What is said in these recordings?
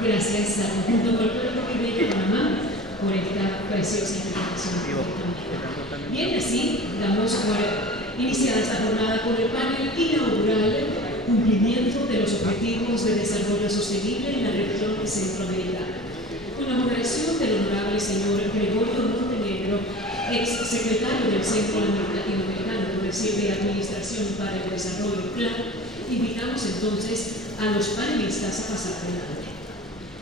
Gracias al conjunto folclórico de Panamá por esta preciosa interpretación. Bien, así damos por iniciada esta jornada con el panel inaugural Cumplimiento de los Objetivos de Desarrollo Sostenible en la Región Centroamericana. Con la moderación del honorable señor Gregorio Montenegro, ex secretario del Centro Latinoamericano de Administración para el Desarrollo CLAD, invitamos entonces a los panelistas a pasar adelante.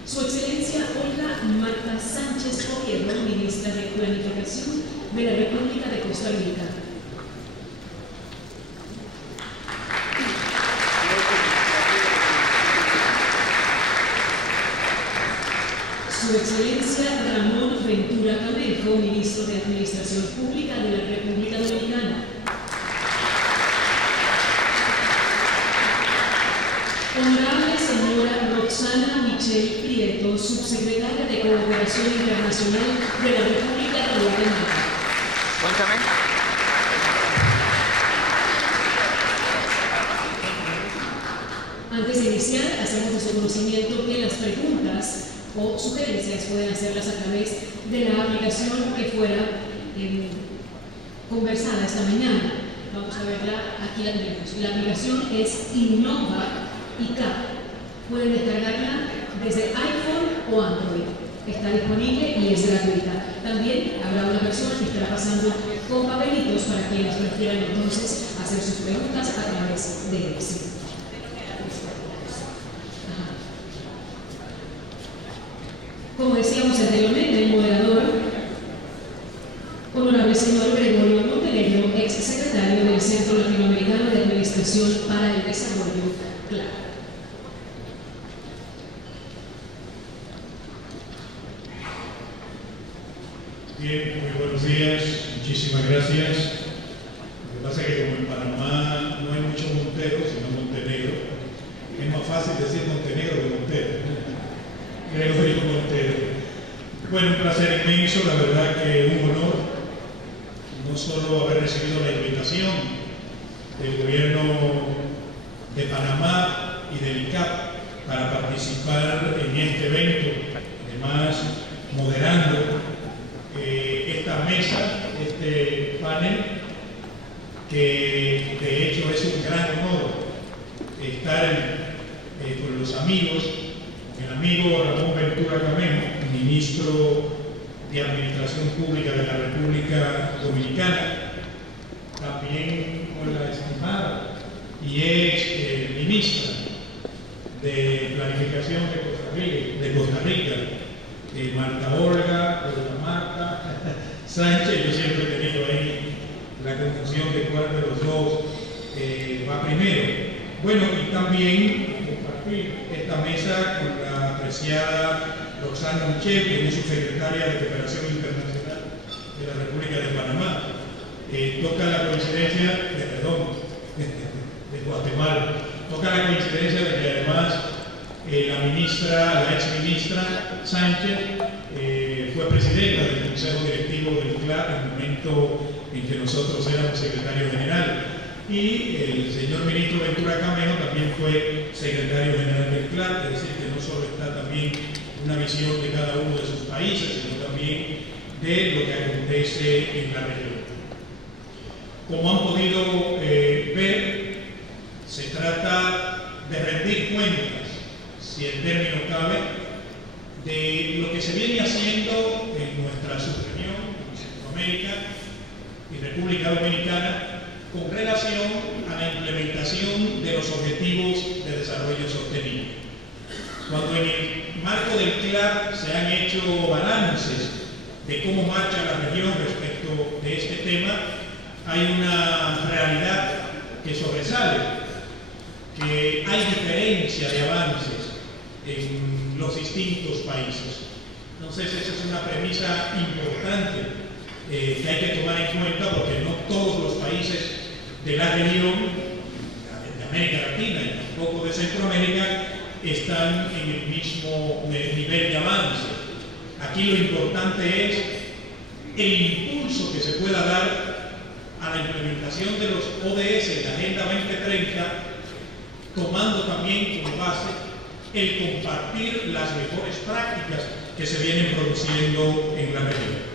Su Excelencia Olga Marta Sánchez Oviedo, Ministra de Planificación de la República de Costa Rica. Su Excelencia Ramón Ventura Camejo, Ministro de Administración Pública de la República Dominicana. Honorable señora Roxana Michelle Prieto, Subsecretaria de Cooperación Internacional de la República de Guatemala. Cuéntame. Antes de iniciar, hacemos de su conocimiento que las preguntas o sugerencias pueden hacerlas a través de la aplicación que fuera conversada esta mañana. Vamos a verla, aquí la tenemos. La aplicación es Innova IK. Pueden descargarla desde iPhone o Android. Está disponible y es gratuita. También habrá una persona que estará pasando con papelitos para quienes prefieran entonces hacer sus preguntas a través de ese. Como decíamos anteriormente, el moderador, honorable señor Gregorio Montenegro, ex secretario del Centro Latinoamericano de Administración para el Desarrollo CLAD. Bien, muy buenos días, muchísimas gracias. Lo que pasa es que como en Panamá no hay muchos Monteros, sino Montenegro, es más fácil decir Montenegro que Montero. Gregorio Montero. Bueno, un placer inmenso, la verdad que un honor, no solo haber recibido la invitación del gobierno de Panamá y del ICAP para participar en este evento, además moderando esta mesa, este panel, que de hecho es un gran honor estar con los amigos, el amigo Ramón Ventura Camejo, ministro de Administración Pública de la República Dominicana, también con la estimada y ex ministra de Planificación de Costa Rica, Marta Olga Marta Sánchez. Yo siempre he tenido ahí la confusión de cuál de los dos va primero. Bueno, y también compartir esta mesa con la apreciada Roxana Michelle, que es subsecretaria de Cooperación Internacional de la República de Panamá. Toca la coincidencia de Guatemala. Toca la coincidencia de que además la ex ministra Sánchez fue presidenta del Consejo Directivo del CLAD en el momento en que nosotros éramos secretario general. Y el señor ministro Ventura Camejo también fue secretario general del CLAD, es decir, que no solo está también una visión de cada uno de sus países, sino también de lo que acontece en la región. Como han podido ver, se trata de rendir cuentas, si el término cabe, de lo que se viene haciendo en nuestra subregión, en Centroamérica y República Dominicana, con relación a la implementación de los objetivos de desarrollo sostenible. Cuando en el marco del CLAD se han hecho balances de cómo marcha la región respecto de este tema, hay una realidad que sobresale, que hay diferencia de avances en los distintos países. Entonces esa es una premisa importante que hay que tomar en cuenta, porque no todos los países de la región, de América Latina y tampoco de Centroamérica, están en el mismo nivel de avance. Aquí lo importante es el impulso que se pueda dar a la implementación de los ODS de la Agenda 2030, tomando también como base el compartir las mejores prácticas que se vienen produciendo en la región.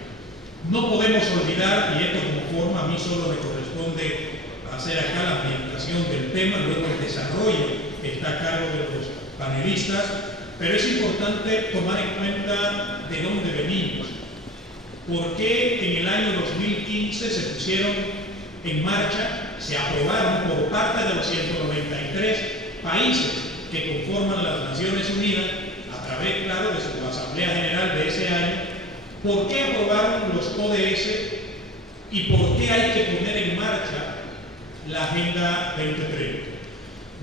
No podemos olvidar, y esto como forma a mí solo me corresponde hacer acá la ambientación del tema, luego el desarrollo está a cargo de los panelistas, pero es importante tomar en cuenta de dónde venimos. ¿Por qué en el año 2015 se pusieron en marcha, se aprobaron por parte de los 193 países que conforman las Naciones Unidas, a través, claro, de su Asamblea General de ese año? ¿Por qué aprobaron los ODS y por qué hay que poner en marcha la Agenda 2030?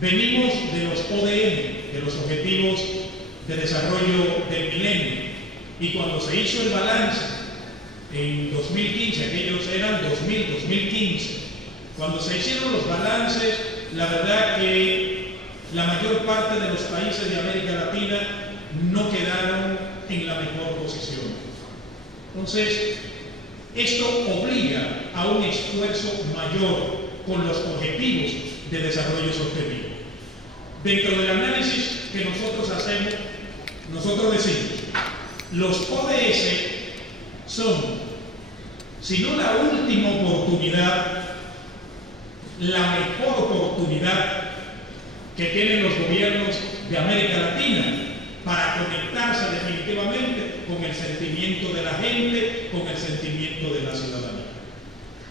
Venimos de los ODM, de los Objetivos de Desarrollo del Milenio, y cuando se hizo el balance en 2015, aquellos eran 2000-2015, cuando se hicieron los balances, la verdad que la mayor parte de los países de América Latina no quedaron en la mejor posición. Entonces, esto obliga a un esfuerzo mayor con los objetivos de desarrollo sostenible. Dentro del análisis que nosotros hacemos, nosotros decimos, los ODS son, si no la última oportunidad, la mejor oportunidad que tienen los gobiernos de América Latina para conectarse definitivamente con el sentimiento de la gente, con el sentimiento de la ciudadanía.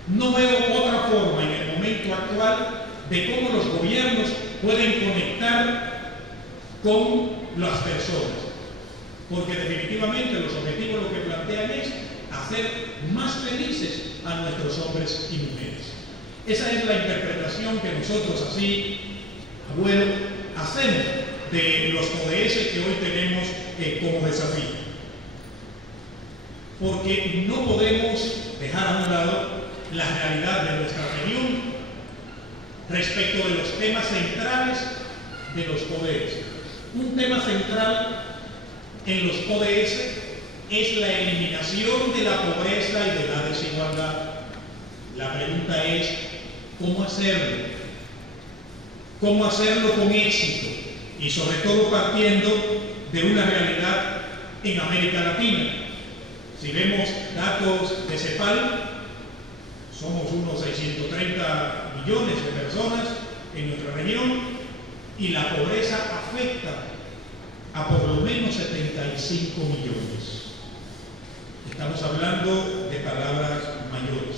No veo otra forma en el momento actual de cómo los gobiernos pueden conectar con las personas, porque definitivamente los objetivos lo que plantean es hacer más felices a nuestros hombres y mujeres. Esa es la interpretación que nosotros así, abuelo, hacemos de los ODS que hoy tenemos como desafío. Porque no podemos dejar a un lado la realidad de nuestra región respecto de los temas centrales de los ODS. Un tema central en los ODS es la eliminación de la pobreza y de la desigualdad. La pregunta es, ¿cómo hacerlo? ¿Cómo hacerlo con éxito? Y sobre todo partiendo de una realidad en América Latina. Si vemos datos de CEPAL, somos unos 630 millones de personas en nuestra región y la pobreza afecta a por lo menos 75 millones. Estamos hablando de palabras mayores.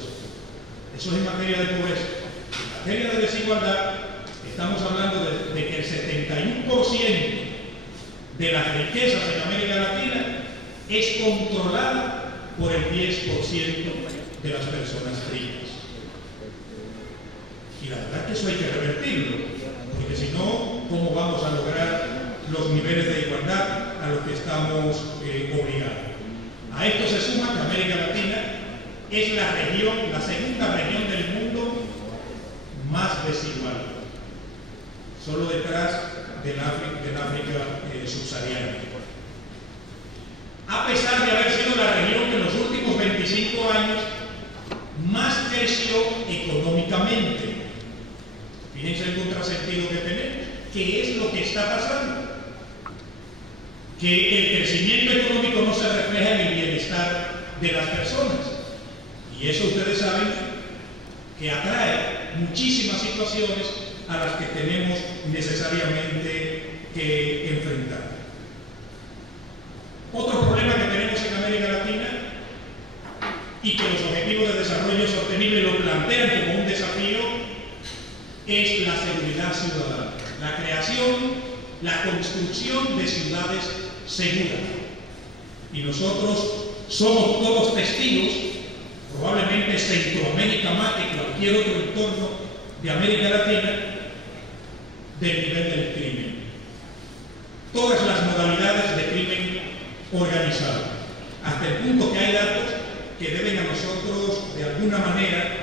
Eso es en materia de pobreza. En materia de desigualdad, estamos hablando de que el 71% de las riquezas en América Latina es controlada por el 10% de las personas ricas. Y la verdad es que eso hay que revertirlo, porque si no, ¿cómo vamos a lograr los niveles de igualdad a los que estamos obligados? A esto se suma que América Latina es la región, la segunda región del mundo más desigual, solo detrás del África subsahariana. A pesar de haber sido la región que en los últimos 25 años más creció económicamente. Fíjense el contrasentido que tenemos. ¿Qué es lo que está pasando? Que el crecimiento económico no se refleja en el bienestar de las personas. Y eso ustedes saben que atrae muchísimas situaciones a las que tenemos necesariamente que enfrentar. Otro problema que tenemos en América Latina y que los Objetivos de Desarrollo Sostenible lo plantean como un desafío es la seguridad ciudadana, la creación, la construcción de ciudades seguras. Y nosotros somos todos testigos, probablemente Centroamérica más que cualquier otro entorno de América Latina, del nivel del crimen. Todas las modalidades de crimen organizado, hasta el punto que hay datos que deben a nosotros de alguna manera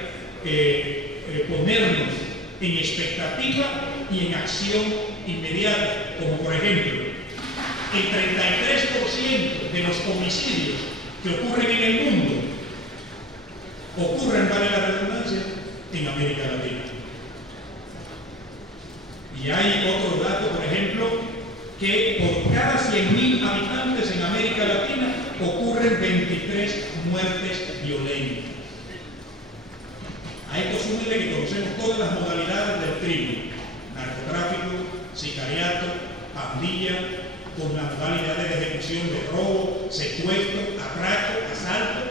ponernos en expectativa y en acción inmediata, como por ejemplo el 33% de los homicidios que ocurren en el mundo ocurren, vale la redundancia, en América Latina. Y hay otro dato, por ejemplo, que por cada 100.000 habitantes en América Latina ocurren 23 muertes violentas. A esto súmele que conocemos todas las modalidades del crimen: narcotráfico, sicariato, pandilla, con las modalidades de ejecución de robo, secuestro, atraco, asalto.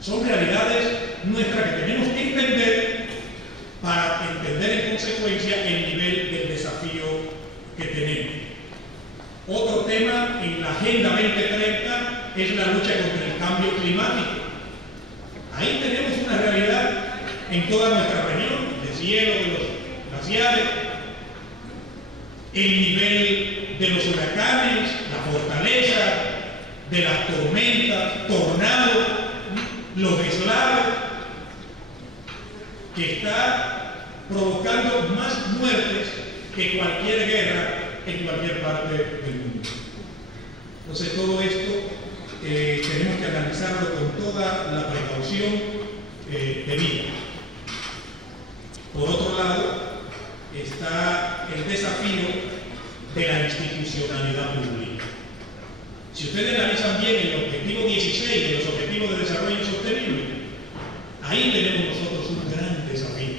Son realidades nuestras que tenemos que entender para entender en consecuencia el nivel del desafío que tenemos. Otro tema en la Agenda 2030 es la lucha contra el cambio climático. Ahí tenemos una realidad en toda nuestra región: el deshielo de los glaciares, el nivel de los huracanes, la fortaleza de las tormentas, tornados, los deslaves, que está provocando más muertes que cualquier guerra en cualquier parte del mundo. Entonces, todo esto tenemos que analizarlo con toda la precaución debida. Por otro lado, está el desafío de la institucionalidad pública. Si ustedes analizan bien el objetivo 16 de los Objetivos de Desarrollo Sostenible, ahí tenemos nosotros un gran desafío,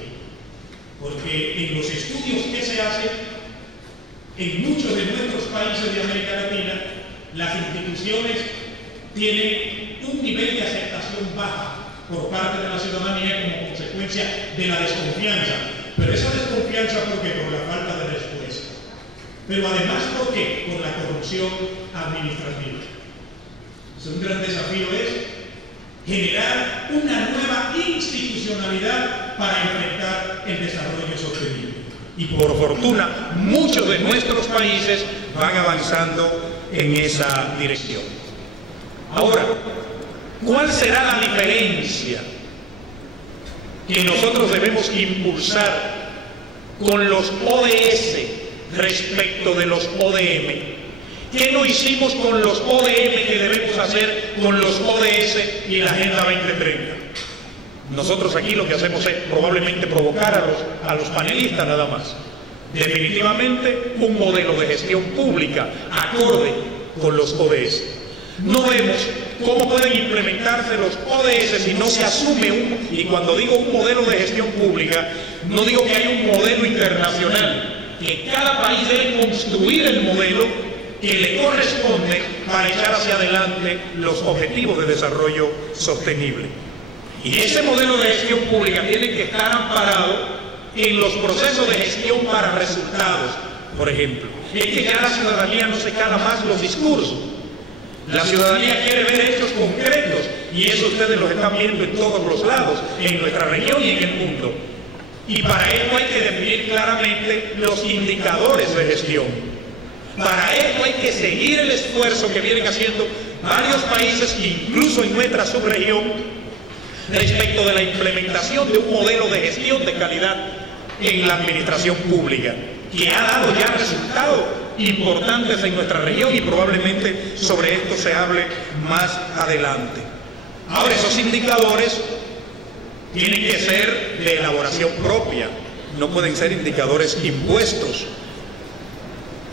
porque en los estudios que se hacen en muchos de nuestros países de América Latina, las instituciones tienen un nivel de aceptación baja por parte de la ciudadanía como consecuencia de la desconfianza. Pero esa desconfianza, ¿por qué? Por la falta de respuesta. Pero además, ¿por qué? Por la corrupción administrativa. Entonces, un gran desafío es generar una nueva institucionalidad para enfrentar el desarrollo sostenible. Y por fortuna, muchos de nuestros países van avanzando en esa dirección. Ahora, ¿cuál será la diferencia que nosotros debemos impulsar con los ODS respecto de los ODM? ¿Qué no hicimos con los ODM que debemos hacer con los ODS y la Agenda 2030? Nosotros aquí lo que hacemos es probablemente provocar a los panelistas nada más. Definitivamente un modelo de gestión pública acorde con los ODS. No vemos cómo pueden implementarse los ODS si no se asume y cuando digo un modelo de gestión pública, no digo que haya un modelo internacional, que cada país debe construir el modelo que le corresponde para echar hacia adelante los objetivos de desarrollo sostenible. Y ese modelo de gestión pública tiene que estar amparado en los procesos de gestión para resultados. Por ejemplo, es que ya la ciudadanía no se cala más los discursos. La ciudadanía quiere ver hechos concretos y eso ustedes lo están viendo en todos los lados, en nuestra región y en el mundo. Y para esto hay que definir claramente los indicadores de gestión. Para esto hay que seguir el esfuerzo que vienen haciendo varios países, incluso en nuestra subregión, respecto de la implementación de un modelo de gestión de calidad en la administración pública, que ha dado ya resultados importantes en nuestra región y probablemente sobre esto se hable más adelante. Ahora, esos indicadores tienen que ser de elaboración propia, no pueden ser indicadores impuestos,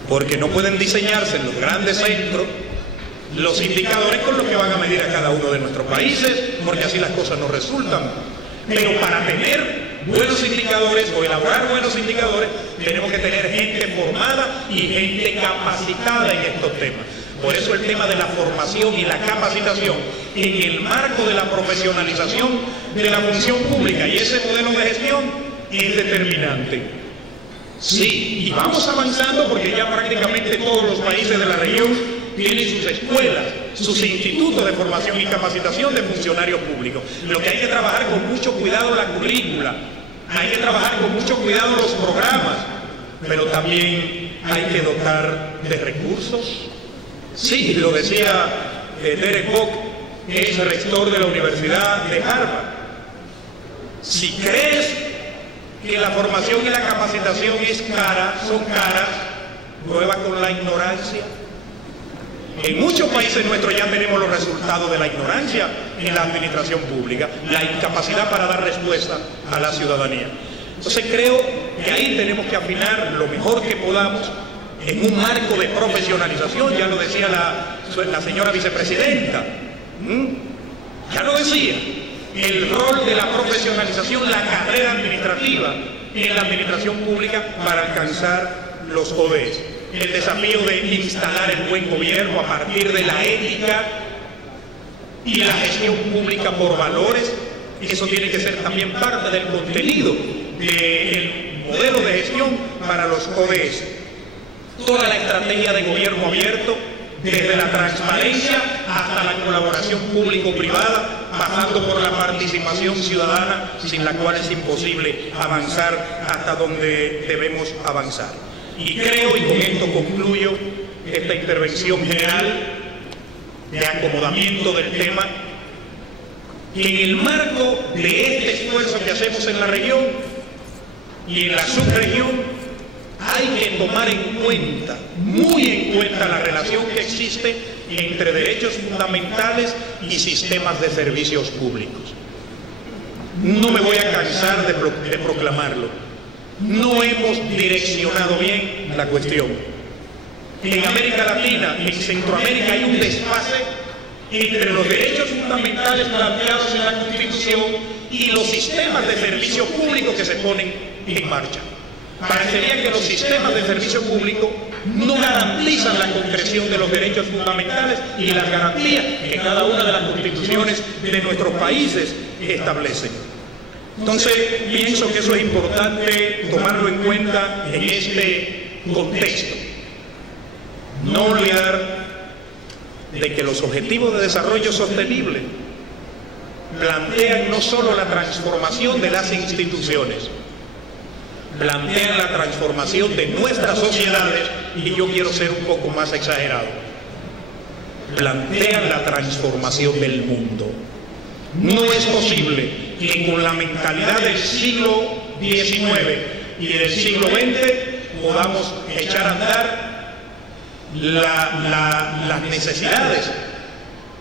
porque no pueden diseñarse en los grandes centros los indicadores con los que van a medir a cada uno de nuestros países, porque así las cosas no resultan. Pero para tener buenos indicadores o elaborar buenos indicadores, tenemos que tener gente formada y gente capacitada en estos temas. Por eso el tema de la formación y la capacitación en el marco de la profesionalización de la función pública y ese modelo de gestión es determinante. Sí, y vamos avanzando porque ya prácticamente todos los países de la región tienen sus escuelas, sus institutos de formación y capacitación de funcionarios públicos. Lo que hay que trabajar con mucho cuidado la currícula, hay que trabajar con mucho cuidado los programas, pero también hay que dotar de recursos. Sí, lo decía Derek Bock, que es el rector de la Universidad de Harvard. Si crees que la formación y la capacitación son caras, prueba con la ignorancia. En muchos países nuestros ya tenemos los resultados de la ignorancia en la administración pública, la incapacidad para dar respuesta a la ciudadanía. Entonces creo que ahí tenemos que afinar lo mejor que podamos en un marco de profesionalización, ya lo decía la señora vicepresidenta, ya lo decía, el rol de la profesionalización, la carrera administrativa en la administración pública para alcanzar los ODS. El desafío de instalar el buen gobierno a partir de la ética y la gestión pública por valores, eso tiene que ser también parte del contenido del modelo de gestión para los ODS. Toda la estrategia de gobierno abierto, desde la transparencia hasta la colaboración público-privada, pasando por la participación ciudadana, sin la cual es imposible avanzar hasta donde debemos avanzar. Y creo, y con esto concluyo esta intervención general de acomodamiento del tema, que en el marco de este esfuerzo que hacemos en la región y en la subregión, hay que tomar en cuenta, muy en cuenta, la relación que existe entre derechos fundamentales y sistemas de servicios públicos. No me voy a cansar de proclamarlo. No hemos direccionado bien la cuestión. En América Latina, en Centroamérica, hay un desfase entre los derechos fundamentales planteados en la Constitución y los sistemas de servicio público que se ponen en marcha. Parecería que los sistemas de servicio público no garantizan la concreción de los derechos fundamentales y las garantías que cada una de las constituciones de nuestros países establecen. Entonces, pienso que eso es importante tomarlo en cuenta en este contexto. No olvidar de que los objetivos de desarrollo sostenible plantean no solo la transformación de las instituciones, plantean la transformación de nuestras sociedades, y yo quiero ser un poco más exagerado, plantean la transformación del mundo. No es posible que con la mentalidad del siglo XIX y del siglo XX podamos echar a andar las necesidades,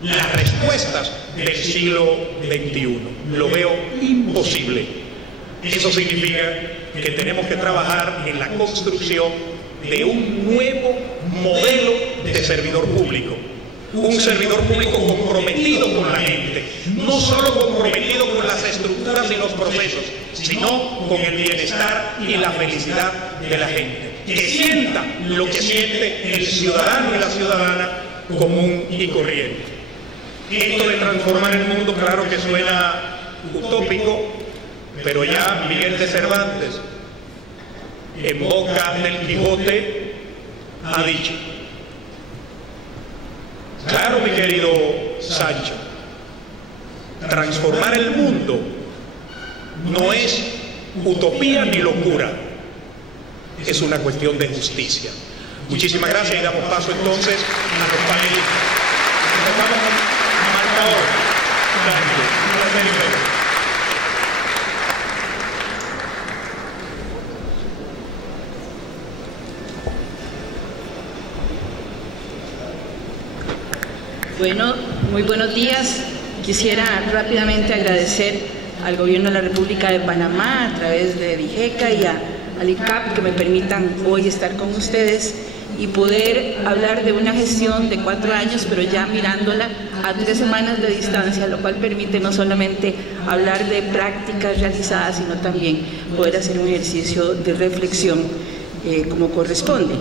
las respuestas del siglo XXI. Lo veo imposible. Eso significa que tenemos que trabajar en la construcción de un nuevo modelo de servidor público. Un servidor público comprometido con la gente, no solo comprometido con las estructuras y los procesos, sino con el bienestar y la felicidad de la gente. Que sienta lo que siente el ciudadano y la ciudadana común y corriente. Esto de transformar el mundo, claro que suena utópico, pero ya Miguel de Cervantes, en boca del Quijote, ha dicho: claro, mi querido Sancho, transformar el mundo no es utopía ni locura, es una cuestión de justicia. Muchísimas gracias y damos paso entonces a los panelistas. Empezamos con marcador. Bueno, muy buenos días. Quisiera rápidamente agradecer al Gobierno de la República de Panamá a través de DIGECA y al ICAP que me permitan hoy estar con ustedes y poder hablar de una gestión de 4 años, pero ya mirándola a 3 semanas de distancia, lo cual permite no solamente hablar de prácticas realizadas, sino también poder hacer un ejercicio de reflexión como corresponde.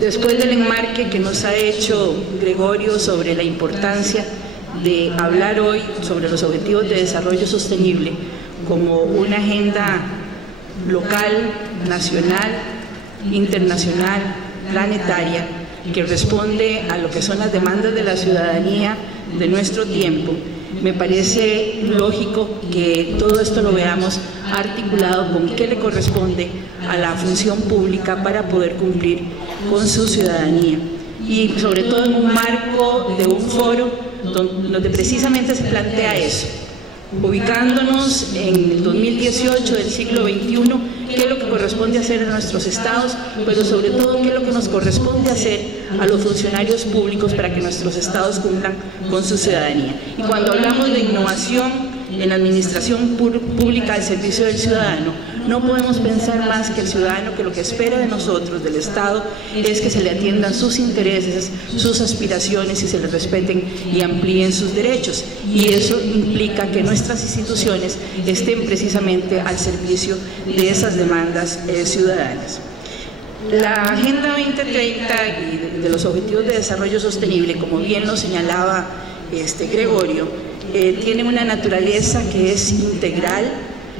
Después del enmarque que nos ha hecho Gregorio sobre la importancia de hablar hoy sobre los objetivos de desarrollo sostenible como una agenda local, nacional, internacional, planetaria, que responde a lo que son las demandas de la ciudadanía de nuestro tiempo, me parece lógico que todo esto lo veamos articulado con qué le corresponde a la función pública para poder cumplir con su ciudadanía, y sobre todo en un marco de un foro donde precisamente se plantea eso, ubicándonos en el 2018 del siglo XXI, qué es lo que corresponde hacer a nuestros estados, pero sobre todo qué es lo que nos corresponde hacer a los funcionarios públicos para que nuestros estados cumplan con su ciudadanía. Y cuando hablamos de innovación en la administración pública al servicio del ciudadano, no podemos pensar más que el ciudadano, que lo que espera de nosotros, del Estado, es que se le atiendan sus intereses, sus aspiraciones y se le respeten y amplíen sus derechos. Y eso implica que nuestras instituciones estén precisamente al servicio de esas demandas ciudadanas. La Agenda 2030 y de los Objetivos de Desarrollo Sostenible, como bien lo señalaba Gregorio, tiene una naturaleza que es integral,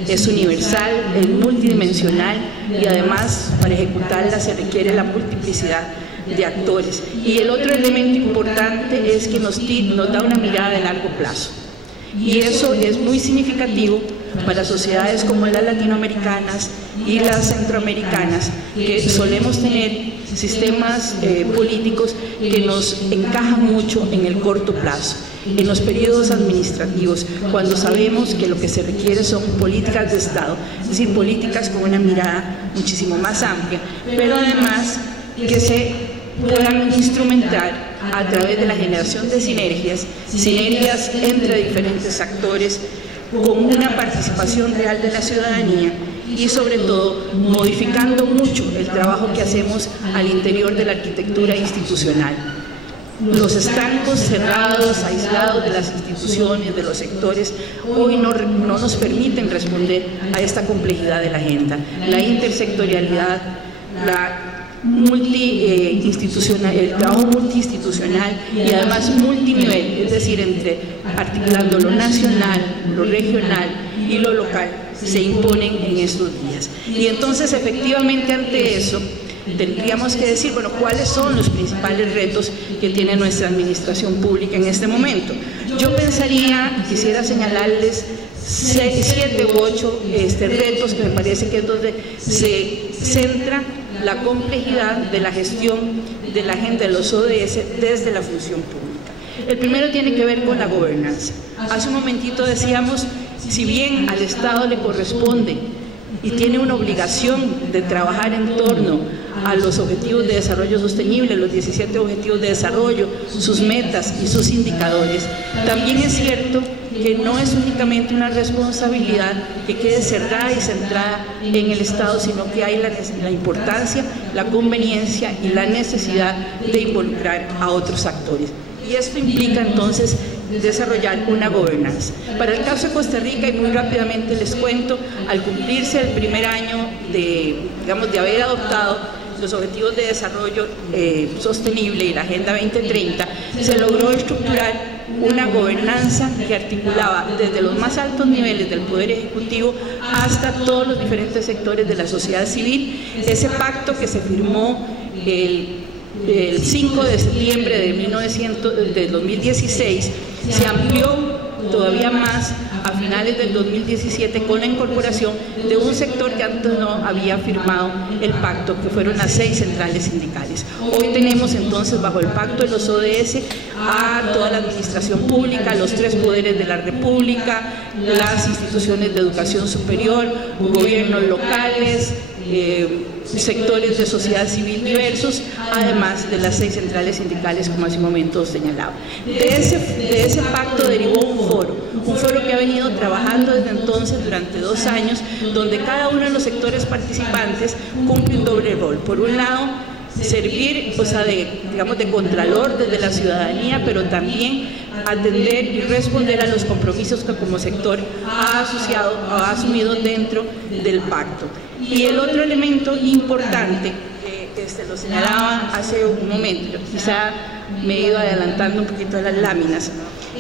es universal, es multidimensional y además para ejecutarla se requiere la multiplicidad de actores. Y el otro elemento importante es que nos da una mirada de largo plazo. Y eso es muy significativo para sociedades como las latinoamericanas y las centroamericanas, que solemos tener sistemas políticos que nos encajan mucho en el corto plazo, en los periodos administrativos, cuando sabemos que lo que se requiere son políticas de Estado, es decir, políticas con una mirada muchísimo más amplia, pero además que se puedan instrumentar a través de la generación de sinergias entre diferentes actores, con una participación real de la ciudadanía y sobre todo modificando mucho el trabajo que hacemos al interior de la arquitectura institucional. Los estancos cerrados, aislados de las instituciones, de los sectores, hoy no nos permiten responder a esta complejidad de la agenda. La intersectorialidad, el trabajo multiinstitucional y además multinivel, es decir, articulando lo nacional, lo regional y lo local, se imponen en estos días. Y entonces, efectivamente, ante eso, tendríamos que decir, bueno, ¿cuáles son los principales retos que tiene nuestra administración pública en este momento? Yo quisiera señalarles 7 u 8 retos que me parece que es donde se centra la complejidad de la gestión de la agenda de los ODS desde la función pública. El primero tiene que ver con la gobernanza. Hace un momentito decíamos, si bien al Estado le corresponde y tiene una obligación de trabajar en torno a los objetivos de desarrollo sostenible, los 17 objetivos de desarrollo, sus metas y sus indicadores, también es cierto que no es únicamente una responsabilidad que quede cerrada y centrada en el Estado, sino que hay la importancia, la conveniencia y la necesidad de involucrar a otros actores. Y esto implica entonces desarrollar una gobernanza. Para el caso de Costa Rica, y muy rápidamente les cuento, al cumplirse el primer año de haber adoptado los Objetivos de Desarrollo Sostenible y la Agenda 2030, se logró estructurar una gobernanza que articulaba desde los más altos niveles del Poder Ejecutivo hasta todos los diferentes sectores de la sociedad civil. Ese pacto que se firmó el 5 de septiembre de 2016 se amplió todavía más a finales del 2017 con la incorporación de un sector que antes no había firmado el pacto, que fueron las 6 centrales sindicales. Hoy tenemos entonces bajo el pacto de los ODS a toda la administración pública, los 3 poderes de la República, las instituciones de educación superior, gobiernos locales, sectores de sociedad civil diversos, además de las 6 centrales sindicales, como hace un momento señalaba. De ese pacto derivó un foro que ha venido trabajando desde entonces durante 2 años, donde cada uno de los sectores participantes cumple un doble rol. Por un lado, servir, de contralor desde la ciudadanía, pero también atender y responder a los compromisos que como sector ha asumido dentro del pacto. Y el otro elemento importante, lo señalaba hace un momento, quizá me he ido adelantando un poquito de las láminas,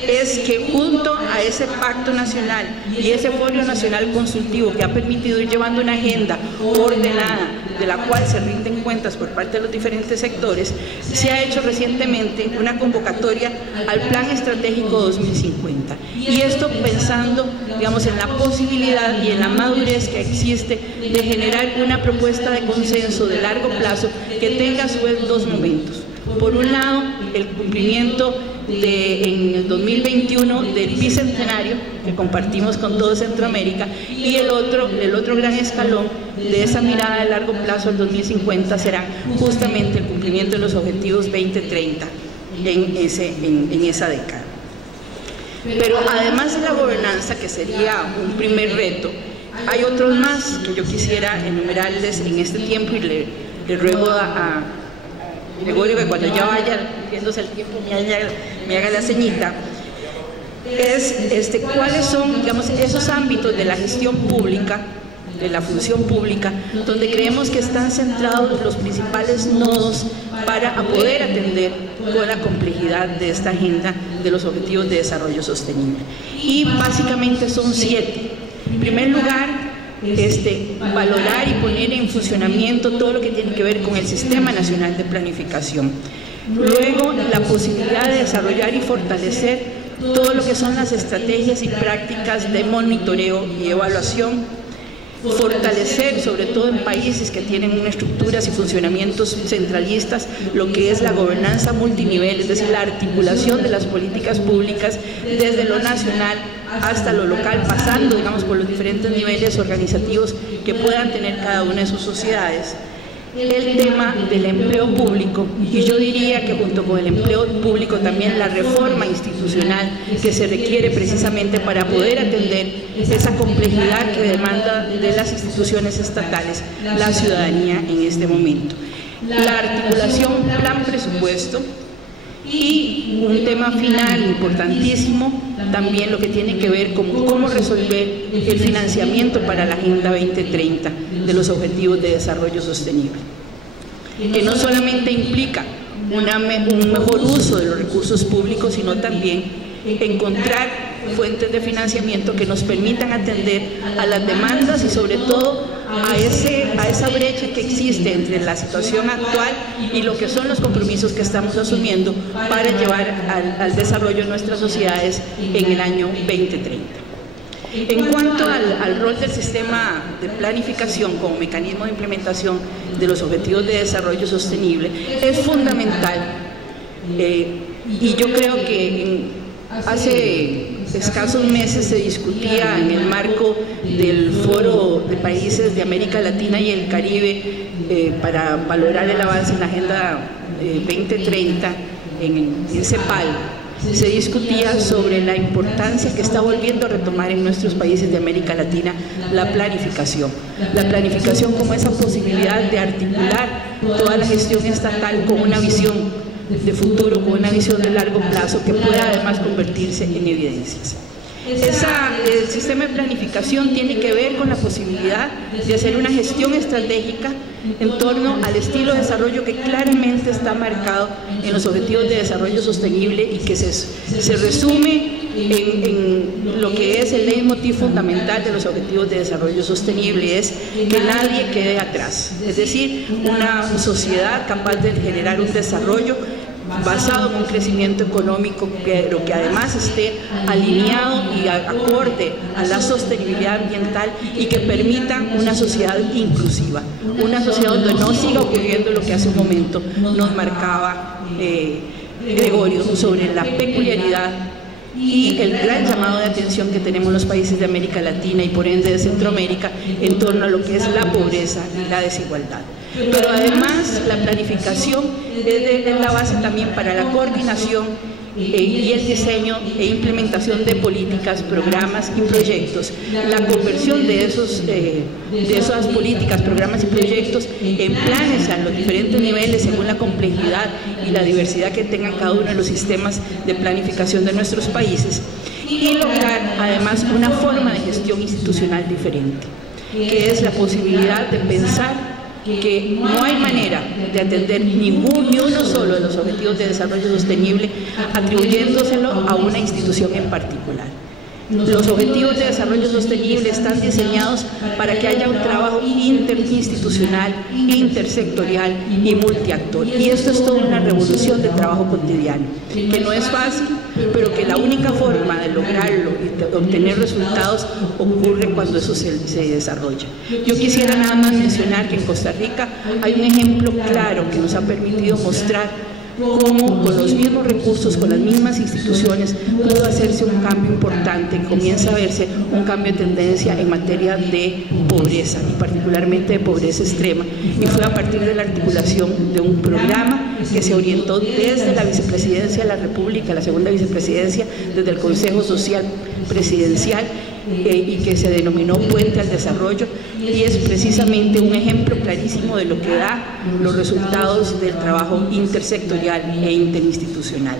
es que junto a ese pacto nacional y ese foro nacional consultivo que ha permitido ir llevando una agenda ordenada, de la cual se rinden cuentas por parte de los diferentes sectores, se ha hecho recientemente una convocatoria al Plan Estratégico 2050. Y esto pensando, en la posibilidad y en la madurez que existe de generar una propuesta de consenso de largo plazo que tenga a su vez 2 momentos. Por un lado, el cumplimiento en el 2021 del bicentenario que compartimos con todo Centroamérica, y el otro gran escalón de esa mirada de largo plazo al 2050 será justamente el cumplimiento de los objetivos 2030 en esa década. Pero además de la gobernanza, que sería un primer reto, Hay otros más que yo quisiera enumerarles en este tiempo y le ruego a Gregorio que cuando ya vaya viéndose el tiempo me haga la ceñita. ¿Cuáles son, digamos, esos ámbitos de la gestión pública, de la función pública, donde creemos que están centrados los principales nodos para poder atender con la complejidad de esta agenda de los Objetivos de Desarrollo Sostenible? Y básicamente son 7. En primer lugar, valorar y poner en funcionamiento todo lo que tiene que ver con el Sistema Nacional de Planificación. Luego, la posibilidad de desarrollar y fortalecer todo lo que son las estrategias y prácticas de monitoreo y evaluación, fortalecer, sobre todo en países que tienen estructuras y funcionamientos centralistas, lo que es la gobernanza multinivel, es decir, la articulación de las políticas públicas desde lo nacional hasta lo local, pasando, digamos, por los diferentes niveles organizativos que puedan tener cada una de sus sociedades. El tema del empleo público, y yo diría que junto con el empleo público también la reforma institucional que se requiere precisamente para poder atender esa complejidad que demanda de las instituciones estatales la ciudadanía en este momento. La articulación plan-presupuesto y un tema final importantísimo, también lo que tiene que ver con cómo resolver el financiamiento para la Agenda 2030 de los Objetivos de Desarrollo Sostenible, que no solamente implica un mejor uso de los recursos públicos, sino también encontrar fuentes de financiamiento que nos permitan atender a las demandas y sobre todo a esa brecha que existe entre la situación actual y lo que son los compromisos que estamos asumiendo para llevar al desarrollo de nuestras sociedades en el año 2030. En cuanto al rol del sistema de planificación como mecanismo de implementación de los Objetivos de Desarrollo Sostenible, es fundamental, y yo creo que hace escasos meses se discutía en el marco del Foro de Países de América Latina y el Caribe para valorar el avance en la Agenda 2030 en CEPAL. Se discutía sobre la importancia que está volviendo a retomar en nuestros países de América Latina la planificación como esa posibilidad de articular toda la gestión estatal con una visión de futuro, con una visión de largo plazo que pueda además convertirse en evidencias. El sistema de planificación tiene que ver con la posibilidad de hacer una gestión estratégica en torno al estilo de desarrollo que claramente está marcado en los Objetivos de Desarrollo Sostenible y que se resume en lo que es el leitmotiv fundamental de los Objetivos de Desarrollo Sostenible, es que nadie quede atrás, es decir, una sociedad capaz de generar un desarrollo basado en un crecimiento económico, pero que además esté alineado y acorde a la sostenibilidad ambiental y que permita una sociedad inclusiva, una sociedad donde no siga ocurriendo lo que hace un momento nos marcaba Gregorio sobre la peculiaridad y el gran llamado de atención que tenemos los países de América Latina y por ende de Centroamérica en torno a lo que es la pobreza y la desigualdad. Pero además la planificación es la base también para la coordinación y el diseño e implementación de políticas, programas y proyectos, la conversión de esas políticas, programas y proyectos en planes a los diferentes niveles según la complejidad y la diversidad que tengan cada uno de los sistemas de planificación de nuestros países, y lograr además una forma de gestión institucional diferente, que es la posibilidad de pensar que no hay manera de atender ni uno solo de los Objetivos de Desarrollo Sostenible atribuyéndoselo a una institución en particular. Los Objetivos de Desarrollo Sostenible están diseñados para que haya un trabajo interinstitucional, intersectorial y multiactor. Y esto es toda una revolución del trabajo cotidiano, que no es fácil, pero que la única forma de lograrlo y de obtener resultados ocurre cuando eso se desarrolla. Yo quisiera nada más mencionar que en Costa Rica hay un ejemplo claro que nos ha permitido mostrar cómo con los mismos recursos, con las mismas instituciones, pudo hacerse un cambio importante, comienza a verse un cambio de tendencia en materia de pobreza, y particularmente de pobreza extrema, y fue a partir de la articulación de un programa que se orientó desde la Vicepresidencia de la República, la segunda vicepresidencia, desde el Consejo Social Presidencial, y que se denominó Puente al Desarrollo, y es precisamente un ejemplo clarísimo de lo que da los resultados del trabajo intersectorial e interinstitucional.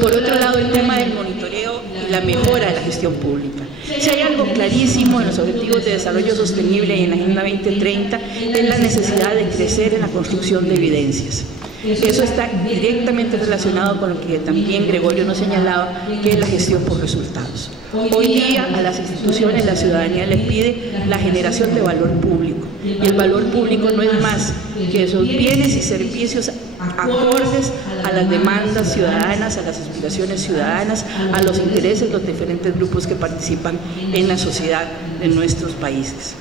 Por otro lado, el tema del monitoreo y la mejora de la gestión pública. Si hay algo clarísimo en los Objetivos de Desarrollo Sostenible y en la Agenda 2030, es la necesidad de crecer en la construcción de evidencias. Eso está directamente relacionado con lo que también Gregorio nos señalaba, que es la gestión por resultados. Hoy día a las instituciones la ciudadanía le pide la generación de valor público, y el valor público no es más que esos bienes y servicios acordes a las demandas ciudadanas, a las aspiraciones ciudadanas, a los intereses de los diferentes grupos que participan en la sociedad de nuestros países.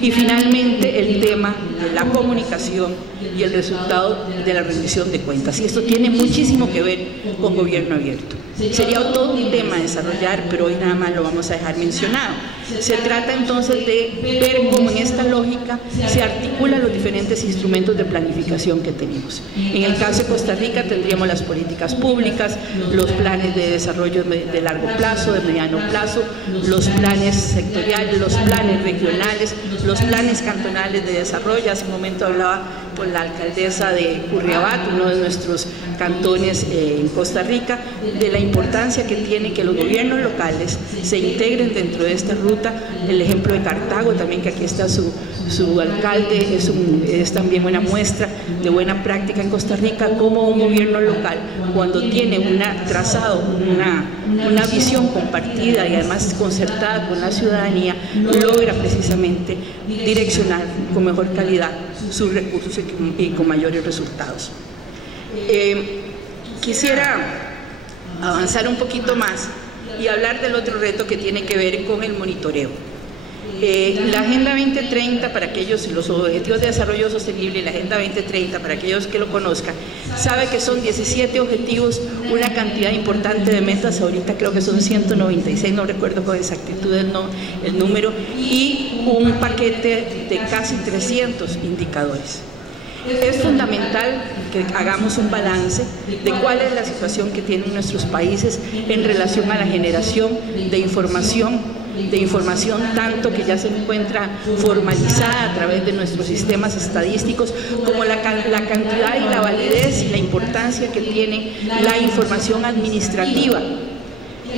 Y finalmente el tema de la comunicación y el resultado de la rendición de cuentas. Y esto tiene muchísimo que ver con gobierno abierto. Sería todo un tema a desarrollar, pero hoy nada más lo vamos a dejar mencionado. Se trata entonces de ver cómo en esta lógica se articulan los diferentes instrumentos de planificación que tenemos. En el caso de Costa Rica tendríamos las políticas públicas, los planes de desarrollo de largo plazo, de mediano plazo, los planes sectoriales, los planes regionales, los planes cantonales de desarrollo. Hace un momento hablaba con la alcaldesa de Curriabat, uno de nuestros cantones en Costa Rica, de la importancia que tiene que los gobiernos locales se integren dentro de esta ruta. El ejemplo de Cartago también, que aquí está su alcalde, es también una muestra de buena práctica en Costa Rica, como un gobierno local, cuando tiene una visión compartida y además concertada con la ciudadanía, logra precisamente direccionar con mejor calidad sus recursos y con mayores resultados. Quisiera avanzar un poquito más y hablar del otro reto que tiene que ver con el monitoreo. La Agenda 2030, para aquellos, los Objetivos de Desarrollo Sostenible y la Agenda 2030, para aquellos que lo conozcan, sabe que son 17 objetivos, una cantidad importante de metas, ahorita creo que son 196, no recuerdo con exactitud el número, y un paquete de casi 300 indicadores. Es fundamental que hagamos un balance de cuál es la situación que tienen nuestros países en relación a la generación de información tanto que ya se encuentra formalizada a través de nuestros sistemas estadísticos, como la cantidad y la validez y la importancia que tiene la información administrativa,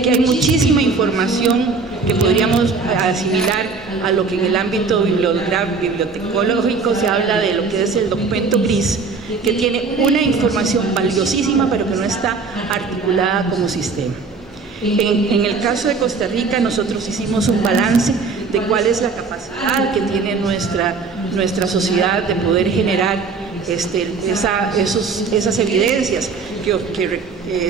que hay muchísima información que podríamos asimilar a lo que en el ámbito bibliotecológico se habla de lo que es el documento gris, que tiene una información valiosísima pero que no está articulada como sistema. En el caso de Costa Rica, nosotros hicimos un balance de cuál es la capacidad que tiene nuestra sociedad de poder generar esas evidencias que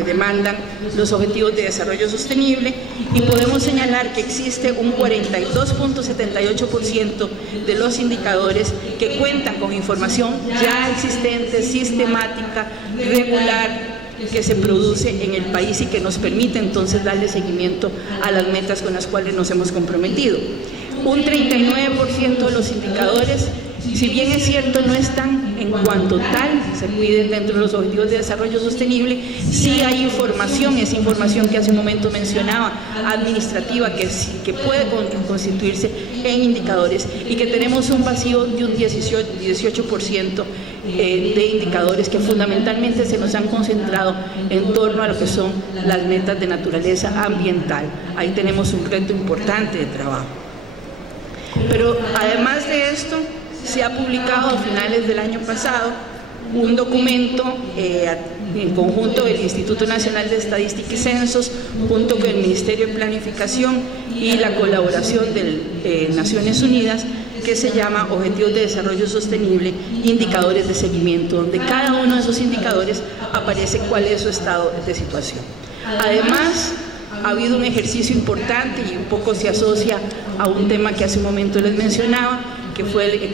demandan los Objetivos de Desarrollo Sostenible, y podemos señalar que existe un 42.78% de los indicadores que cuentan con información ya existente, sistemática, regular, que se produce en el país y que nos permite entonces darle seguimiento a las metas con las cuales nos hemos comprometido. Un 39% de los indicadores, si bien es cierto, no están en cuanto tal, se cuiden dentro de los Objetivos de Desarrollo Sostenible, sí hay información, esa información que hace un momento mencionaba, administrativa, que puede constituirse en indicadores, y que tenemos un vacío de un 18% de indicadores que fundamentalmente se nos han concentrado en torno a lo que son las metas de naturaleza ambiental. Ahí tenemos un reto importante de trabajo. Pero además de esto, se ha publicado a finales del año pasado un documento en conjunto del Instituto Nacional de Estadística y Censos, junto con el Ministerio de Planificación y la colaboración de Naciones Unidas, que se llama Objetivos de Desarrollo Sostenible, Indicadores de Seguimiento, donde cada uno de esos indicadores aparece cuál es su estado de situación. Además, ha habido un ejercicio importante y un poco se asocia a un tema que hace un momento les mencionaba, que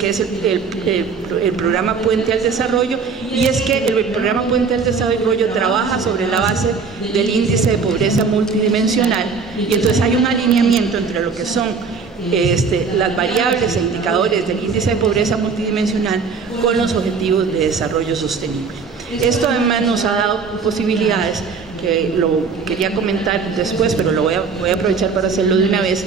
es el programa Puente al Desarrollo, y es que el programa Puente al Desarrollo trabaja sobre la base del índice de pobreza multidimensional, y entonces hay un alineamiento entre lo que son las variables e indicadores del índice de pobreza multidimensional con los Objetivos de Desarrollo Sostenible. Esto además nos ha dado posibilidades, que lo quería comentar después, pero lo voy a aprovechar para hacerlo de una vez,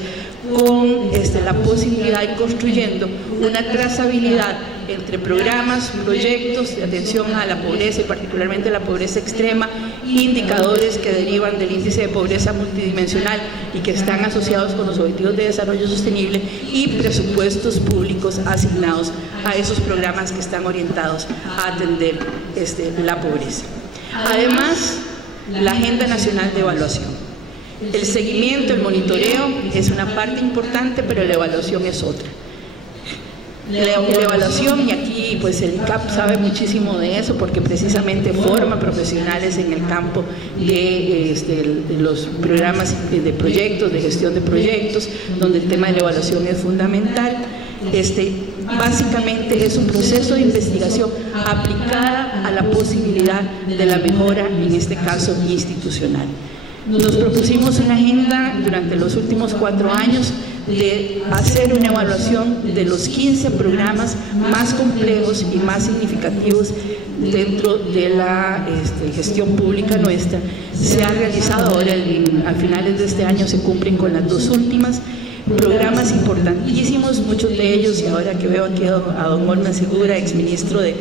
con la posibilidad de ir construyendo una trazabilidad entre programas, proyectos de atención a la pobreza y particularmente la pobreza extrema, indicadores que derivan del índice de pobreza multidimensional y que están asociados con los objetivos de desarrollo sostenible, y presupuestos públicos asignados a esos programas que están orientados a atender la pobreza. Además, la Agenda Nacional de Evaluación. El seguimiento, el monitoreo es una parte importante, pero la evaluación es otra. La evaluación, y aquí pues el ICAP sabe muchísimo de eso porque precisamente forma profesionales en el campo de los programas de proyectos, de gestión de proyectos, donde el tema de la evaluación es fundamental. Básicamente es un proceso de investigación aplicada a la posibilidad de la mejora, en este caso institucional. Nos propusimos una agenda durante los últimos 4 años de hacer una evaluación de los 15 programas más complejos y más significativos dentro de la gestión pública nuestra. Se ha realizado ahora, a finales de este año se cumplen con las 2 últimas, programas importantísimos, muchos de ellos, y ahora que veo aquí a don Olman Segura, exministro de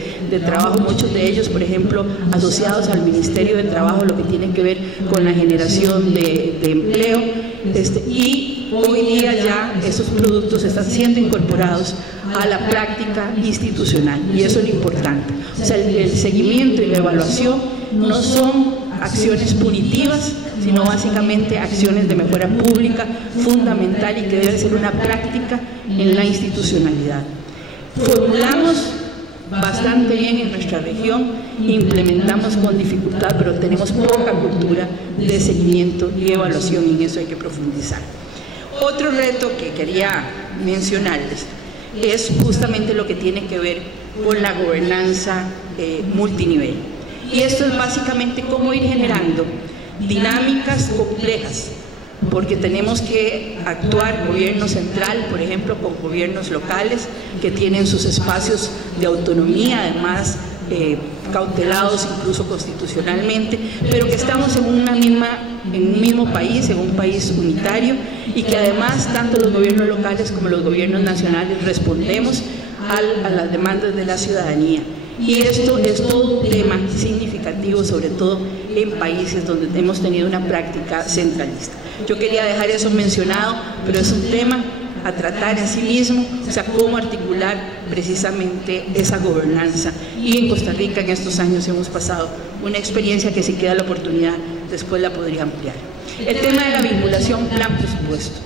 Trabajo, muchos de ellos, por ejemplo, asociados al Ministerio de Trabajo, lo que tiene que ver con la generación de empleo, y hoy día ya esos productos están siendo incorporados a la práctica institucional, y eso es lo importante. O sea, el seguimiento y la evaluación no son acciones punitivas, sino básicamente acciones de mejora pública fundamental y que debe ser una práctica en la institucionalidad. Formulamos bastante bien en nuestra región, implementamos con dificultad, pero tenemos poca cultura de seguimiento y evaluación, y en eso hay que profundizar. Otro reto que quería mencionarles es justamente lo que tiene que ver con la gobernanza multinivel. Y esto es básicamente cómo ir generando dinámicas complejas, porque tenemos que actuar gobierno central, por ejemplo, con gobiernos locales que tienen sus espacios de autonomía, además cautelados incluso constitucionalmente, pero que estamos en un mismo país, en un país unitario, y que además tanto los gobiernos locales como los gobiernos nacionales respondemos a las demandas de la ciudadanía. Y esto es todo un tema significativo, sobre todo en países donde hemos tenido una práctica centralista. Yo quería dejar eso mencionado, pero es un tema a tratar en sí mismo, o sea, cómo articular precisamente esa gobernanza. Y en Costa Rica en estos años hemos pasado una experiencia que si queda la oportunidad, después la podría ampliar. El tema de la vinculación plan-presupuesto.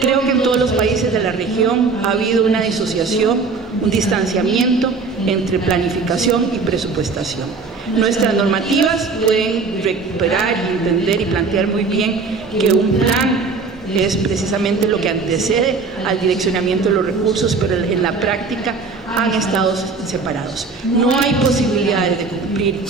Creo que en todos los países de la región ha habido una disociación, un distanciamiento entre planificación y presupuestación. Nuestras normativas pueden recuperar y entender y plantear muy bien que un plan es precisamente lo que antecede al direccionamiento de los recursos, pero en la práctica han estado separados. No hay posibilidades de cumplir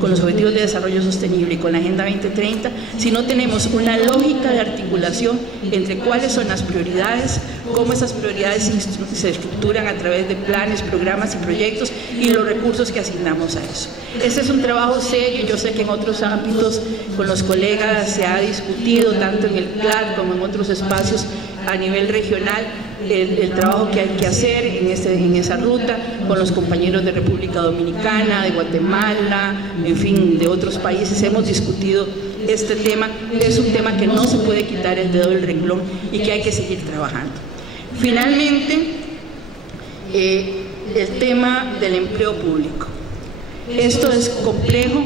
con los Objetivos de Desarrollo Sostenible y con la Agenda 2030 si no tenemos una lógica de articulación entre cuáles son las prioridades, cómo esas prioridades se estructuran a través de planes, programas y proyectos, y los recursos que asignamos a eso. Este es un trabajo serio. Yo sé que en otros ámbitos con los colegas se ha discutido, tanto en el CLAD como en otros espacios a nivel regional, el trabajo que hay que hacer en esa ruta con los compañeros de República Dominicana, de Guatemala, en fin, de otros países. Hemos discutido este tema. Es un tema que no se puede quitar el dedo del renglón y que hay que seguir trabajando. Finalmente, el tema del empleo público. Esto es complejo,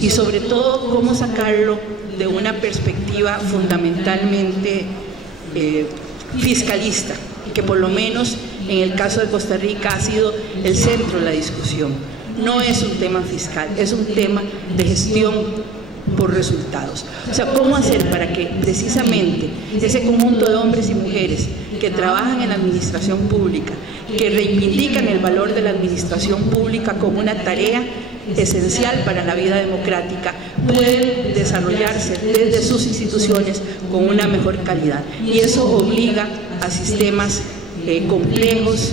y sobre todo cómo sacarlo de una perspectiva fundamentalmente fiscalista, que por lo menos en el caso de Costa Rica ha sido el centro de la discusión. No es un tema fiscal, es un tema de gestión por resultados. O sea, ¿cómo hacer para que precisamente ese conjunto de hombres y mujeres que trabajan en la administración pública, que reivindican el valor de la administración pública como una tarea esencial para la vida democrática, pueden desarrollarse desde sus instituciones con una mejor calidad? Y eso obliga a sistemas complejos,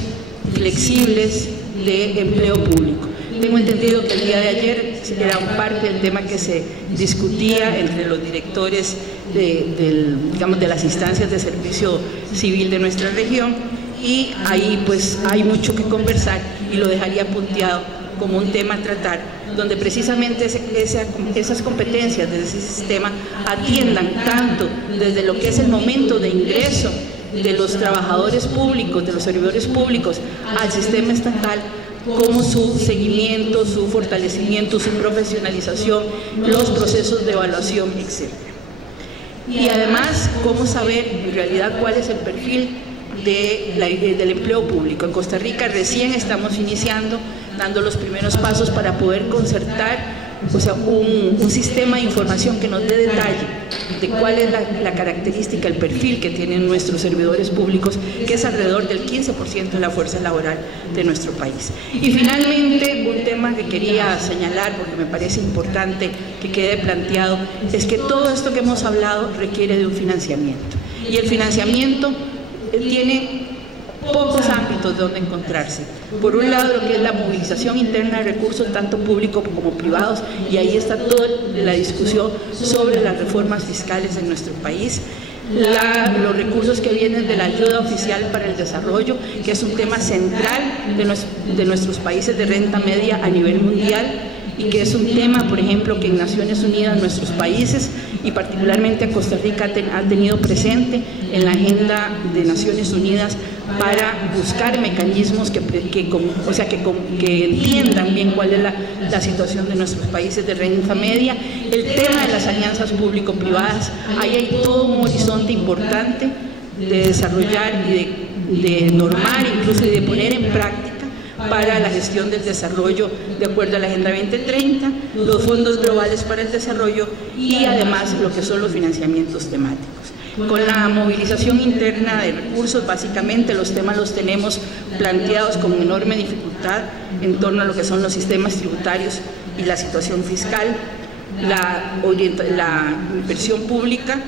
flexibles de empleo público. Tengo entendido que el día de ayer era parte del tema que se discutía entre los directores de las instancias de servicio civil de nuestra región, y ahí pues hay mucho que conversar y lo dejaría punteado como un tema a tratar, donde precisamente esas competencias de ese sistema atiendan tanto desde lo que es el momento de ingreso de los trabajadores públicos, de los servidores públicos al sistema estatal, como su seguimiento, su fortalecimiento, su profesionalización, los procesos de evaluación, etc. Y además, cómo saber en realidad cuál es el perfil del empleo público. En Costa Rica recién estamos iniciando, dando los primeros pasos para poder concertar un sistema de información que nos dé detalle de cuál es la característica, el perfil que tienen nuestros servidores públicos, que es alrededor del 15% de la fuerza laboral de nuestro país. Y finalmente, un tema que quería señalar, porque me parece importante que quede planteado, es que todo esto que hemos hablado requiere de un financiamiento. Y el financiamiento tiene pocos ámbitos donde encontrarse. Por un lado, lo que es la movilización interna de recursos, tanto públicos como privados, y ahí está toda la discusión sobre las reformas fiscales en nuestro país. Los recursos que vienen de la ayuda oficial para el desarrollo, que es un tema central de nuestros países de renta media a nivel mundial, y que es un tema, por ejemplo, que en Naciones Unidas nuestros países y particularmente a Costa Rica han tenido presente en la agenda de Naciones Unidas para buscar mecanismos que entiendan bien cuál es la situación de nuestros países de renta media. El tema de las alianzas público-privadas, ahí hay todo un horizonte importante de desarrollar y de normar, incluso y de poner en práctica para la gestión del desarrollo de acuerdo a la Agenda 2030, los fondos globales para el desarrollo y además lo que son los financiamientos temáticos. Con la movilización interna de recursos, básicamente los temas los tenemos planteados con enorme dificultad en torno a lo que son los sistemas tributarios y la situación fiscal, la inversión pública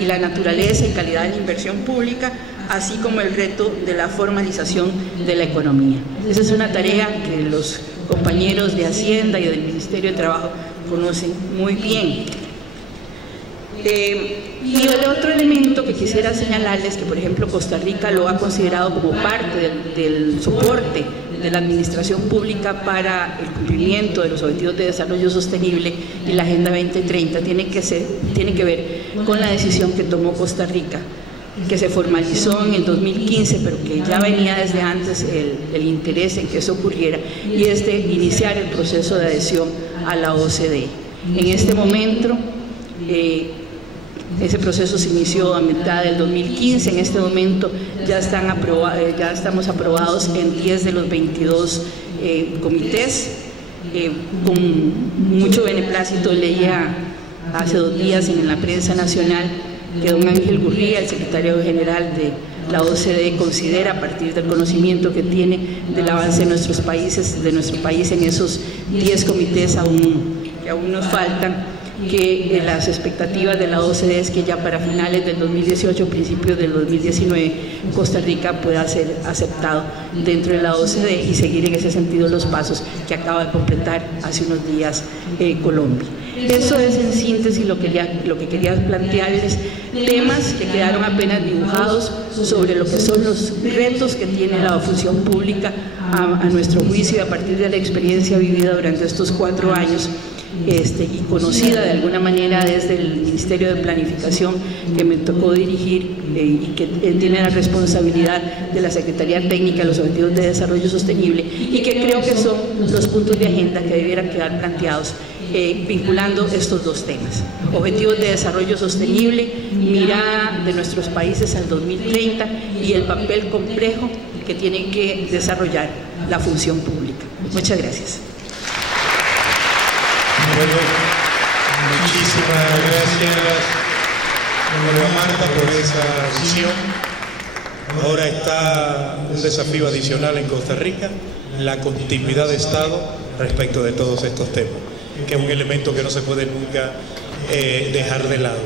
y la naturaleza y calidad de la inversión pública, así como el reto de la formalización de la economía. Esa es una tarea que los compañeros de Hacienda y del Ministerio de Trabajo conocen muy bien. Y el otro elemento que quisiera señalarles, que por ejemplo Costa Rica lo ha considerado como parte del soporte de la administración pública para el cumplimiento de los objetivos de desarrollo sostenible y la Agenda 2030, tiene que ver con la decisión que tomó Costa Rica, que se formalizó en el 2015, pero que ya venía desde antes el interés en que eso ocurriera, y es de iniciar el proceso de adhesión a la OCDE. En este momento, ese proceso se inició a mitad del 2015, en este momento ya estamos aprobados en 10 de los 22 comités, con mucho beneplácito. Leía hace 2 días en la prensa nacional que don Ángel Gurría, el secretario general de la OCDE, considera, a partir del conocimiento que tiene del avance de nuestro país en esos 10 comités que aún nos faltan, que las expectativas de la OCDE es que ya para finales del 2018, principios del 2019, Costa Rica pueda ser aceptado dentro de la OCDE y seguir en ese sentido los pasos que acaba de completar hace unos días Colombia. Eso es en síntesis lo que quería plantearles, temas que quedaron apenas dibujados sobre lo que son los retos que tiene la función pública a nuestro juicio, y a partir de la experiencia vivida durante estos 4 años y conocida de alguna manera desde el Ministerio de Planificación que me tocó dirigir y que tiene la responsabilidad de la Secretaría Técnica de los Objetivos de Desarrollo Sostenible, y que creo que son los puntos de agenda que debieran quedar planteados vinculando estos 2 temas: objetivos de desarrollo sostenible, mirada de nuestros países al 2030 y el papel complejo que tiene que desarrollar la función pública. Muchas gracias. Bueno, muchísimas gracias, señora Marta, por esa visión. Ahora está un desafío adicional en Costa Rica, la continuidad de Estado respecto de todos estos temas, que es un elemento que no se puede nunca dejar de lado.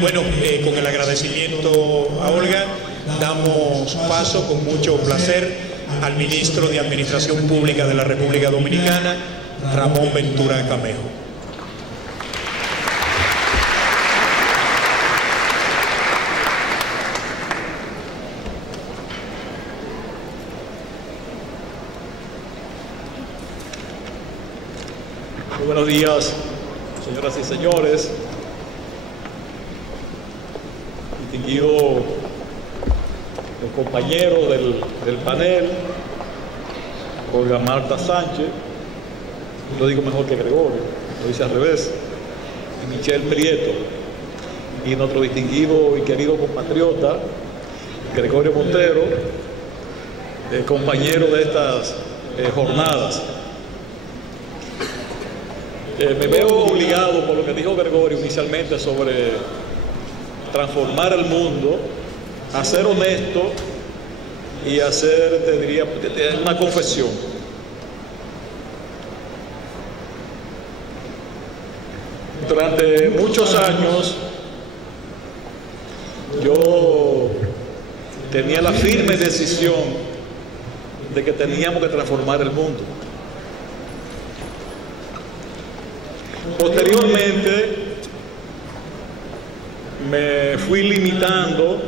Bueno, con el agradecimiento a Olga, damos paso con mucho placer al ministro de Administración Pública de la República Dominicana, Ramón Ventura Camejo. Muy buenos días, señoras y señores. Distinguidos los compañeros del panel, Olga Marta Sánchez, lo digo mejor que Gregorio, lo dice al revés, y Michelle Prieto, y nuestro distinguido y querido compatriota, Gregorio Montero, compañero de estas jornadas. Me veo obligado, por lo que dijo Gregorio inicialmente sobre transformar el mundo, a ser honesto y hacer, te diría, una confesión. Durante muchos años yo tenía la firme decisión de que teníamos que transformar el mundo. Posteriormente me fui limitando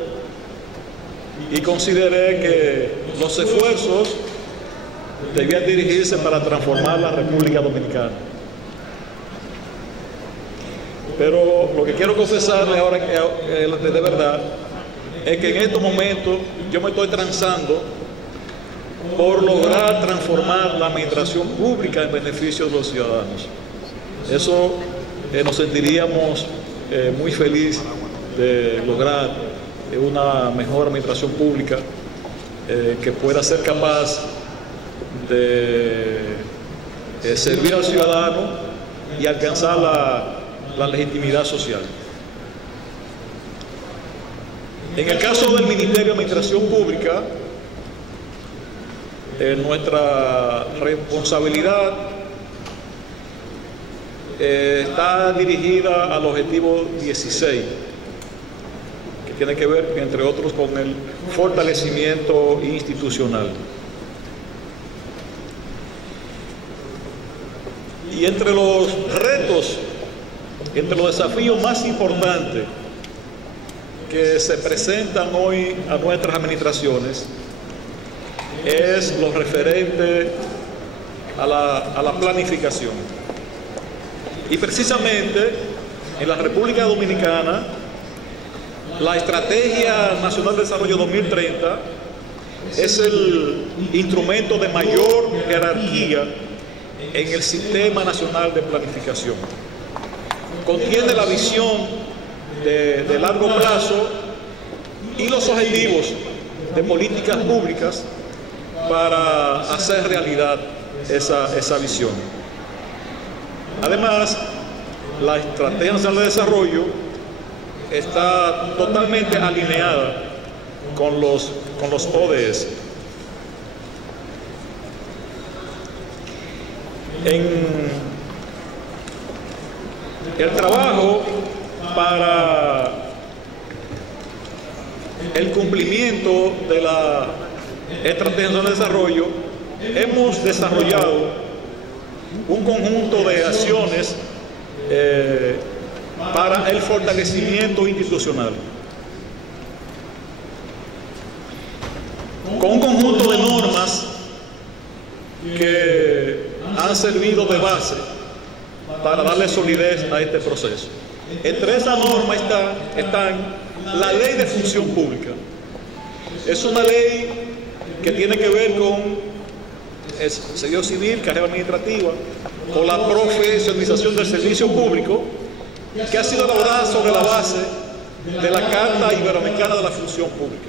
y consideré que los esfuerzos debían dirigirse para transformar la República Dominicana. Pero lo que quiero confesarle ahora de verdad es que en estos momentos yo me estoy transando por lograr transformar la administración pública en beneficio de los ciudadanos. Eso nos sentiríamos muy felices de lograr una mejor administración pública que pueda ser capaz de servir al ciudadano y alcanzar la legitimidad social. En el caso del Ministerio de Administración Pública, nuestra responsabilidad está dirigida al objetivo 16, que tiene que ver, entre otros, con el fortalecimiento institucional. Y entre los retos, entre los desafíos más importantes que se presentan hoy a nuestras administraciones, es lo referente a la planificación. Y precisamente en la República Dominicana, la Estrategia Nacional de Desarrollo 2030 es el instrumento de mayor jerarquía en el Sistema Nacional de Planificación. Contiene la visión de largo plazo y los objetivos de políticas públicas para hacer realidad esa visión. Además, la Estrategia Nacional de Desarrollo está totalmente alineada con los ODS. En el trabajo para el cumplimiento de la Estrategia Nacional de Desarrollo, hemos desarrollado un conjunto de acciones para el fortalecimiento institucional, con un conjunto de normas que han servido de base para darle solidez a este proceso. Entre esas normas están la Ley de Función Pública. Es una ley que tiene que ver con el servicio civil, carrera administrativa, con la profesionalización del servicio público, que ha sido elaborada sobre la base de la Carta Iberoamericana de la Función Pública.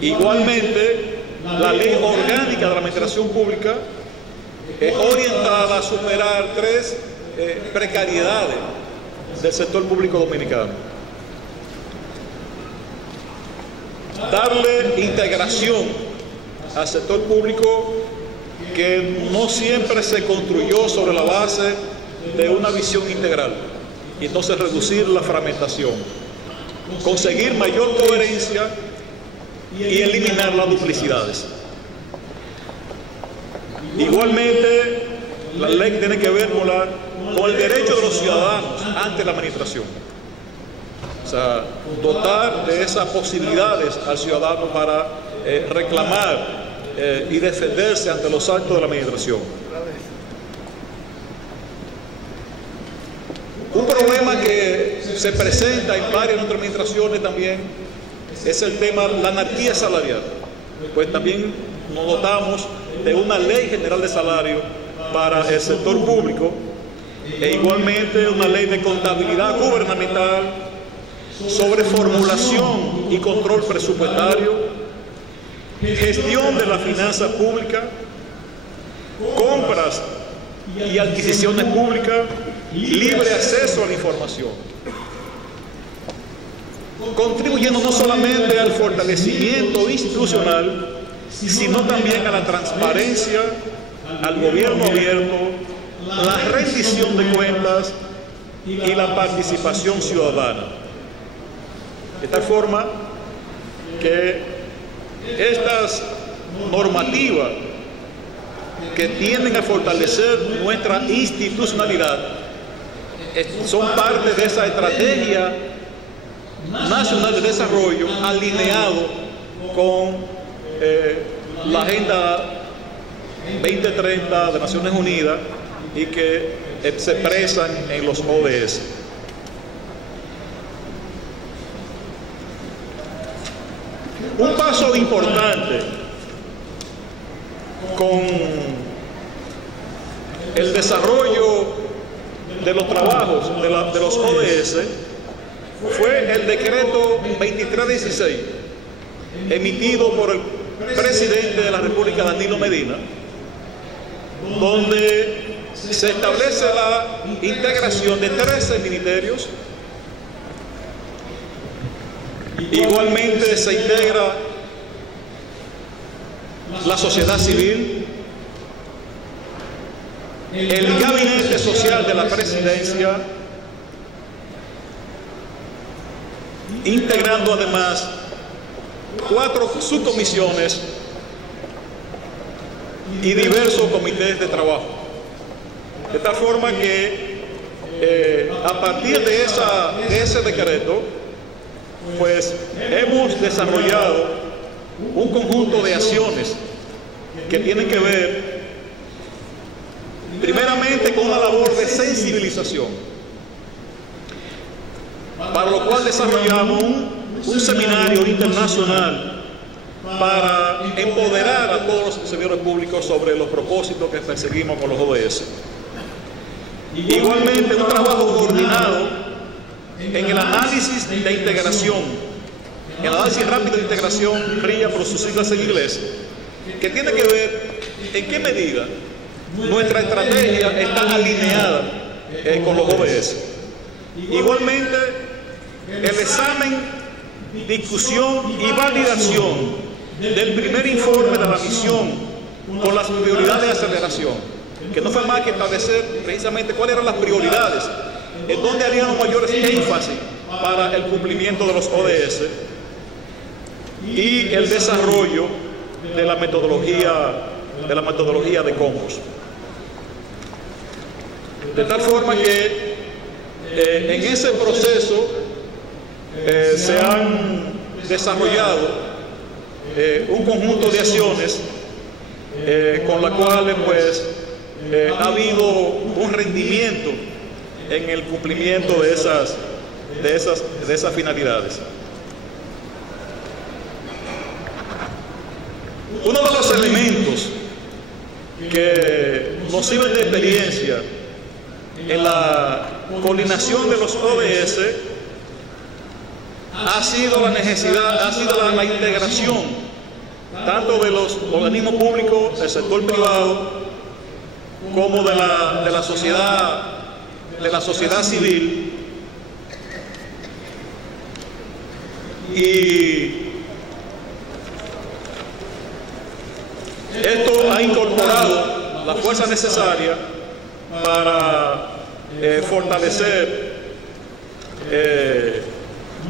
Igualmente, la Ley Orgánica de la Administración Pública es orientada a superar 3 precariedades del sector público dominicano. Darle integración al sector público que no siempre se construyó sobre la base de una visión integral, y entonces reducir la fragmentación, conseguir mayor coherencia y eliminar las duplicidades. Igualmente, la ley tiene que ver con el derecho de los ciudadanos ante la administración. O sea, dotar de esas posibilidades al ciudadano para reclamar y defenderse ante los actos de la administración. Un problema que se presenta en varias de nuestras administraciones también es el tema de la anarquía salarial. Pues también nos dotamos de una ley general de salario para el sector público e igualmente una ley de contabilidad gubernamental sobre formulación y control presupuestario, gestión de la finanza pública, compras y adquisiciones públicas, libre acceso a la información, contribuyendo no solamente al fortalecimiento institucional, sino también a la transparencia, al gobierno abierto, la rendición de cuentas y la participación ciudadana. De tal forma que estas normativas que tienden a fortalecer nuestra institucionalidad son parte de esa estrategia nacional de desarrollo alineado con la Agenda 2030 de Naciones Unidas y que se expresan en los ODS. Un paso importante con el desarrollo de los trabajos de los ODS fue el decreto 2316 emitido por el presidente de la República, Danilo Medina, donde se establece la integración de 13 ministerios. Igualmente se integra la sociedad civil, el gabinete social de la presidencia, integrando además 4 subcomisiones y diversos comités de trabajo. De tal forma que a partir de ese decreto, pues hemos desarrollado un conjunto de acciones que tienen que ver primeramente con una labor de sensibilización, para lo cual desarrollamos un seminario internacional para empoderar a todos los servidores públicos sobre los propósitos que perseguimos con los ODS. Igualmente un trabajo coordinado en el análisis de integración, el análisis rápido de integración, RIA por sus siglas en inglés, que tiene que ver en qué medida nuestra estrategia está alineada con los ODS. Igualmente, el examen, discusión y validación del primer informe de la misión con las prioridades de aceleración, que no fue más que establecer precisamente cuáles eran las prioridades, en donde haríamos mayores énfasis para el cumplimiento de los ODS y el desarrollo de la metodología de Combos. De tal forma que en ese proceso se han desarrollado un conjunto de acciones con las cuales pues ha habido un rendimiento en el cumplimiento de esas finalidades. Uno de los elementos que nos sirven de experiencia en la coordinación de los ODS ha sido la integración tanto de los organismos públicos, del sector privado, como de la sociedad civil, y esto ha incorporado la fuerza necesaria para fortalecer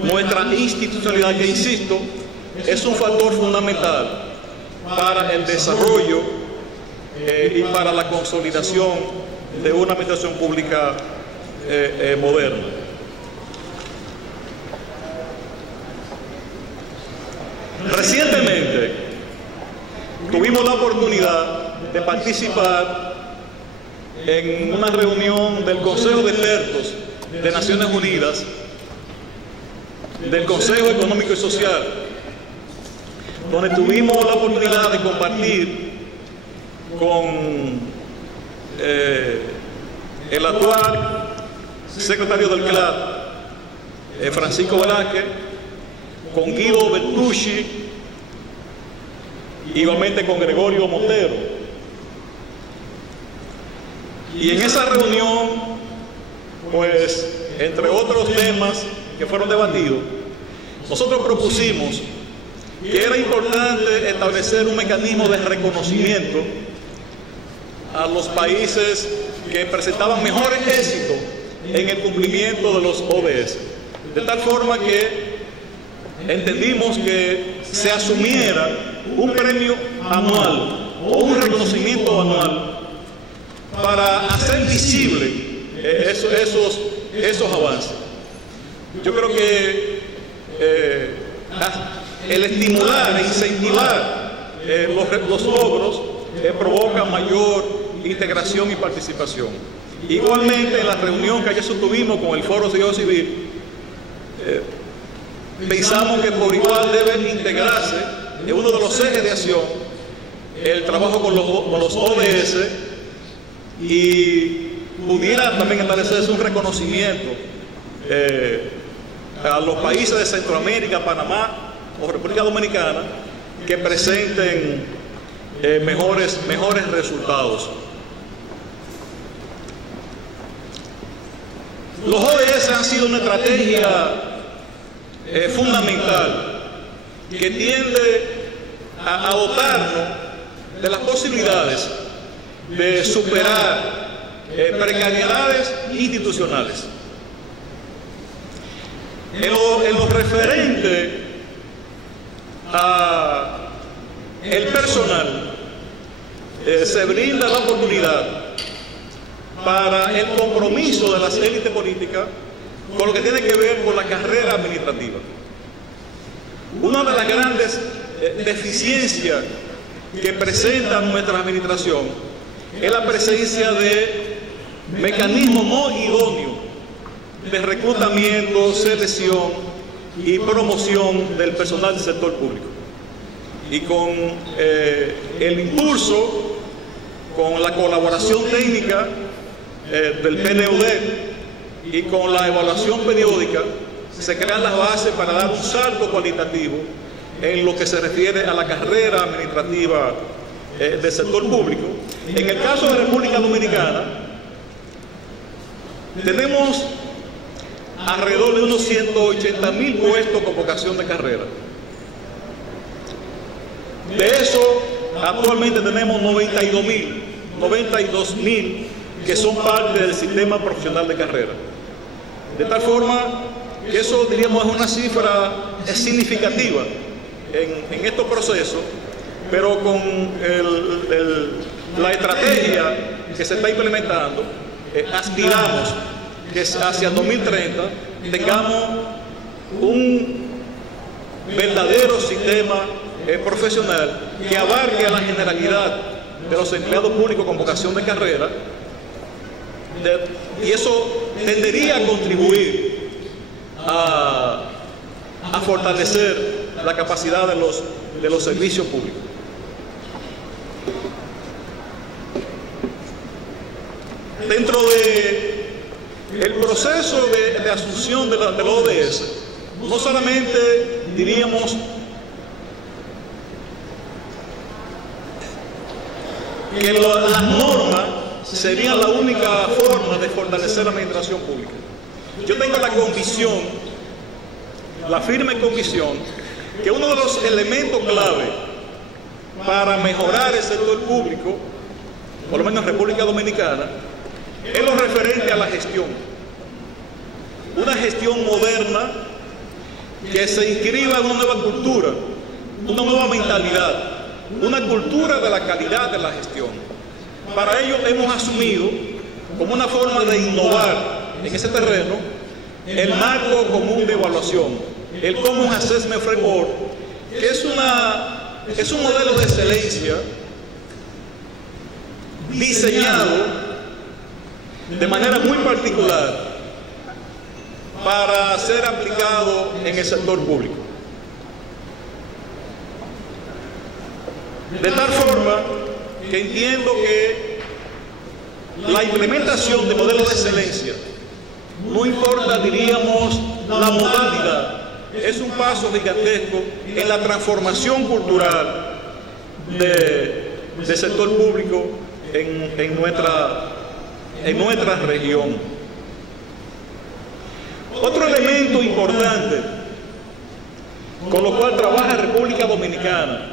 nuestra institucionalidad, que insisto, es un factor fundamental para el desarrollo y para la consolidación de una administración pública moderna. Recientemente tuvimos la oportunidad de participar en una reunión del Consejo de Expertos de Naciones Unidas, del Consejo Económico y Social, donde tuvimos la oportunidad de compartir con el actual secretario del CLAD, Francisco Velázquez, con Guido Bertucci, igualmente con Gregorio Montero. Y en esa reunión, pues, entre otros temas que fueron debatidos, nosotros propusimos que era importante establecer un mecanismo de reconocimiento a los países que presentaban mejores éxitos en el cumplimiento de los ODS, de tal forma que entendimos que se asumiera un premio anual o un reconocimiento anual para hacer visible esos avances. Yo creo que el estimular e incentivar los logros provoca mayor integración y participación. Igualmente, en la reunión que ayer sostuvimos con el Foro Civil, pensamos que por igual debe integrarse en uno de los ejes de acción el trabajo con los ODS, y pudiera también establecerse un reconocimiento a los países de Centroamérica, Panamá o República Dominicana que presenten mejores resultados. Los ODS han sido una estrategia fundamental que tiende a dotarnos de las posibilidades de superar precariedades institucionales. En lo referente a el personal, se brinda la oportunidad para el compromiso de las élites políticas con lo que tiene que ver con la carrera administrativa. Una de las grandes deficiencias que presenta nuestra administración es la presencia de mecanismos no idóneos de reclutamiento, selección y promoción del personal del sector público. Y con el impulso, con la colaboración técnica del PNUD y con la evaluación periódica, se crean las bases para dar un salto cualitativo en lo que se refiere a la carrera administrativa del sector público. En el caso de República Dominicana, tenemos alrededor de unos 180.000 puestos con vocación de carrera. De eso, actualmente tenemos 92.000 que son parte del sistema profesional de carrera. De tal forma que eso, diríamos, es una cifra significativa en estos procesos, pero con la estrategia que se está implementando, aspiramos que hacia el 2030 tengamos un verdadero sistema profesional que abarque a la generalidad de los empleados públicos con vocación de carrera, y eso tendería a contribuir a fortalecer la capacidad de los servicios públicos. Dentro del proceso de asunción de la ODS, no solamente diríamos que las normas serían la única forma de fortalecer la administración pública. Yo tengo la convicción, la firme convicción, que uno de los elementos clave para mejorar el sector público, por lo menos en República Dominicana, es lo referente a la gestión. Una gestión moderna que se inscriba en una nueva cultura, una nueva mentalidad, una cultura de la calidad de la gestión. Para ello hemos asumido como una forma de innovar en ese terreno el marco común de evaluación, el Common Assessment Framework, que es un modelo de excelencia diseñado de manera muy particular para ser aplicado en el sector público. De tal forma que entiendo que la implementación de modelos de excelencia, no importa, diríamos, la modalidad, es un paso gigantesco en la transformación cultural del sector público en nuestra región. Otro elemento importante con lo cual trabaja República Dominicana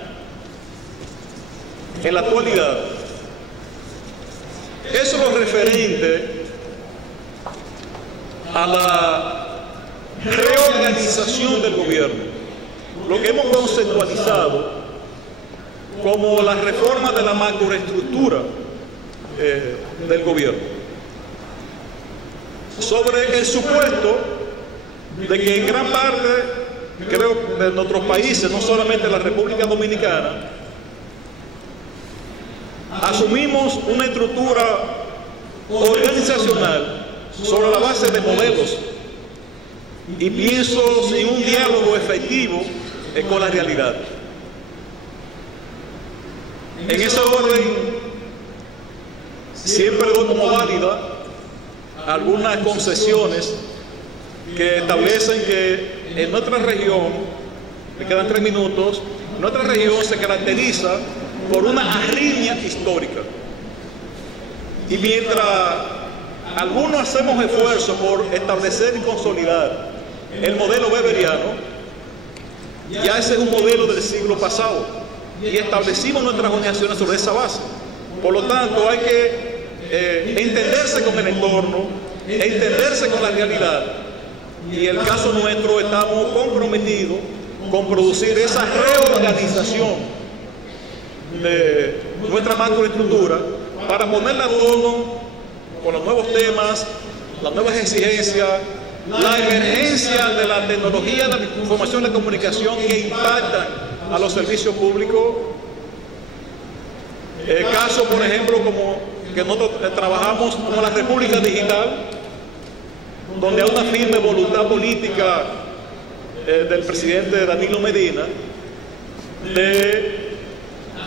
en la actualidad es lo referente a la reorganización del gobierno, lo que hemos conceptualizado como la reforma de la macroestructura del gobierno, sobre el supuesto de que en gran parte, creo, de nuestros países, no solamente la República Dominicana, asumimos una estructura organizacional sobre la base de modelos y pienso sin un diálogo efectivo con la realidad. En ese orden, siempre doy como válida algunas concesiones que establecen que en nuestra región, me quedan 3 minutos, nuestra región se caracteriza por una arritmia histórica. Y mientras algunos hacemos esfuerzos por establecer y consolidar el modelo weberiano, ya ese es un modelo del siglo pasado y establecimos nuestras organizaciones sobre esa base. Por lo tanto, hay que entenderse con el entorno, entenderse con la realidad, y en el caso nuestro estamos comprometidos con producir esa reorganización de nuestra macroestructura para ponerla a tono con los nuevos temas, las nuevas exigencias, la emergencia de la tecnología, de la información y la comunicación que impactan a los servicios públicos. El caso, por ejemplo, como que nosotros trabajamos como la República Digital, donde hay una firme voluntad política del presidente Danilo Medina de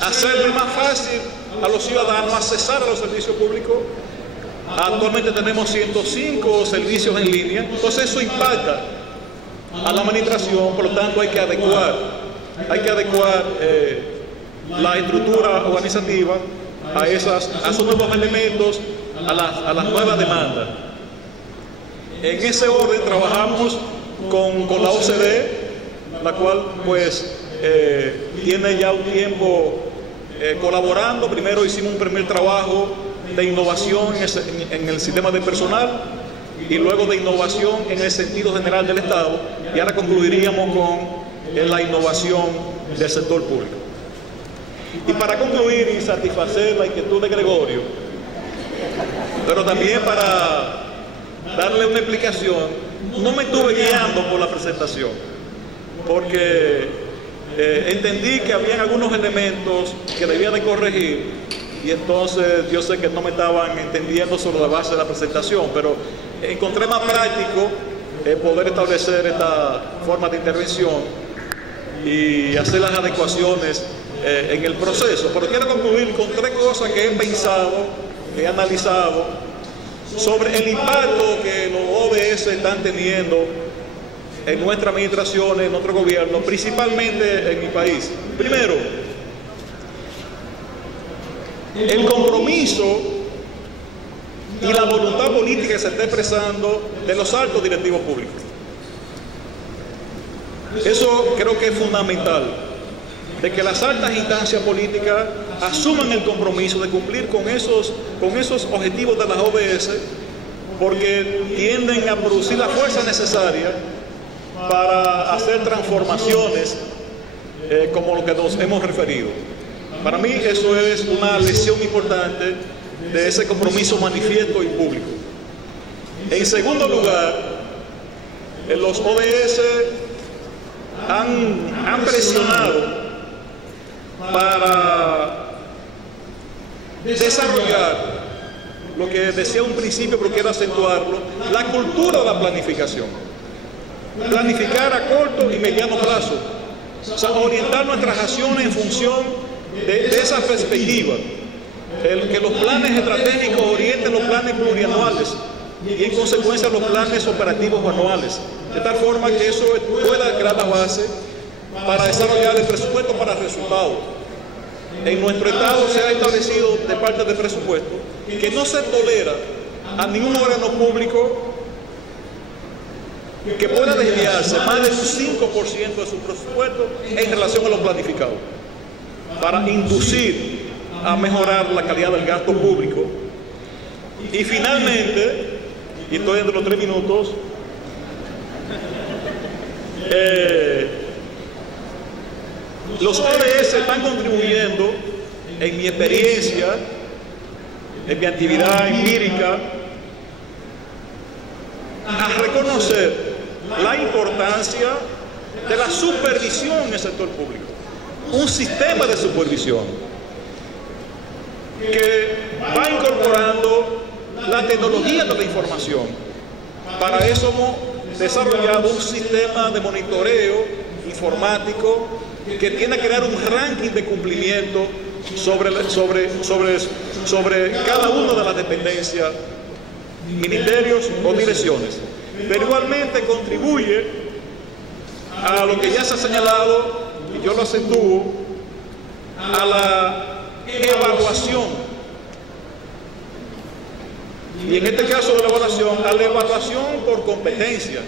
hacerle más fácil a los ciudadanos accesar a los servicios públicos. Actualmente tenemos 105 servicios en línea, entonces eso impacta a la administración, por lo tanto hay que adecuar la estructura organizativa a esos nuevos elementos, a las nuevas demandas. En ese orden trabajamos con la OCDE, la cual pues tiene ya un tiempo colaborando. Primero hicimos un primer trabajo de innovación en el sistema de personal y luego de innovación en el sentido general del Estado, y ahora concluiríamos con la innovación del sector público. Y para concluir y satisfacer la inquietud de Gregorio, pero también para darle una explicación, no me estuve guiando por la presentación, porque entendí que habían algunos elementos que debía de corregir, y entonces yo sé que no me estaban entendiendo sobre la base de la presentación, pero encontré más práctico poder establecer esta forma de intervención y hacer las adecuaciones en el proceso. Pero quiero concluir con 3 cosas que he pensado, he analizado sobre el impacto que los ODS están teniendo en nuestra administración, en nuestro gobierno, principalmente en mi país. Primero, el compromiso y la voluntad política que se está expresando de los altos directivos públicos. Eso creo que es fundamental, de que las altas instancias políticas asuman el compromiso de cumplir con esos objetivos de las ODS, porque tienden a producir la fuerza necesaria para hacer transformaciones como lo que nos hemos referido. Para mí eso es una lección importante de ese compromiso manifiesto y público. En segundo lugar, los ODS han presionado para desarrollar lo que decía un principio, pero quiero acentuarlo, la cultura de la planificación. planificar a corto y mediano plazo, o sea, orientar nuestras acciones en función de esa perspectiva, que los planes estratégicos orienten los planes plurianuales y en consecuencia los planes operativos anuales, de tal forma que eso pueda crear la base para desarrollar el presupuesto para resultados. En nuestro Estado se ha establecido de parte del presupuesto que no se tolera a ningún órgano público que pueda desviarse más del 5% de su presupuesto en relación a lo planificado, para inducir a mejorar la calidad del gasto público. Y finalmente, y estoy entre los 3 minutos, los ODS están contribuyendo, en mi experiencia, en mi actividad empírica, a reconocer la importancia de la supervisión en el sector público, un sistema de supervisión que va incorporando la tecnología de la información. Para eso hemos desarrollado un sistema de monitoreo informático que tiene que crear un ranking de cumplimiento sobre cada una de las dependencias, ministerios o direcciones. Pero igualmente contribuye a lo que ya se ha señalado, y yo lo acentúo, a la evaluación. Y en este caso de la evaluación, a la evaluación por competencia,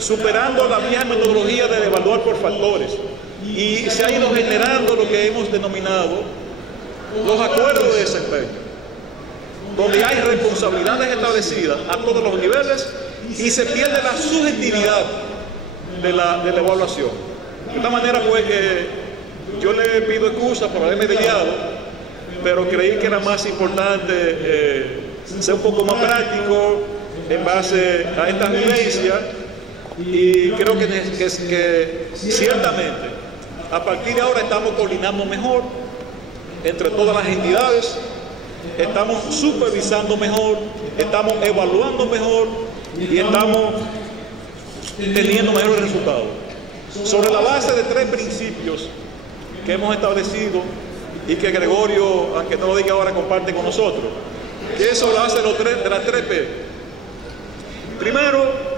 superando la vieja metodología de evaluar por factores. Y se ha ido generando lo que hemos denominado los acuerdos de desempeño, donde hay responsabilidades establecidas a todos los niveles y se pierde la subjetividad de la evaluación. De esta manera pues que yo le pido excusa por haberme desviado, pero creí que era más importante ser un poco más práctico en base a esta vivencia, y creo que ciertamente a partir de ahora estamos coordinando mejor entre todas las entidades, estamos supervisando mejor, estamos evaluando mejor y estamos teniendo mejores resultados. Sobre la base de 3 principios que hemos establecido y que Gregorio, aunque no lo diga ahora, comparte con nosotros, que es sobre la base de las 3 P. Primero,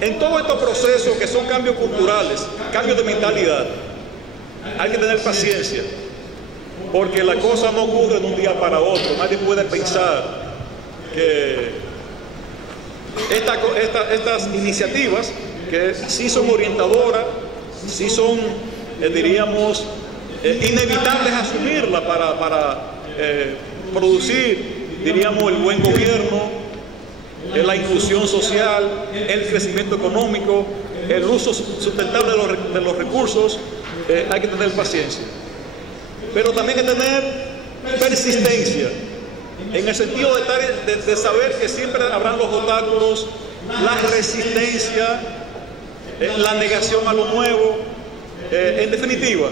en todos estos procesos que son cambios culturales, cambios de mentalidad, hay que tener paciencia, porque la cosa no ocurre de un día para otro. Nadie puede pensar que estas iniciativas, que sí son orientadoras, sí son, diríamos, inevitables asumirlas para producir, diríamos, el buen gobierno, la inclusión social, el crecimiento económico, el uso sustentable de los recursos. Hay que tener paciencia, pero también hay que tener persistencia, en el sentido de saber que siempre habrán los obstáculos, la resistencia, la negación a lo nuevo. En definitiva,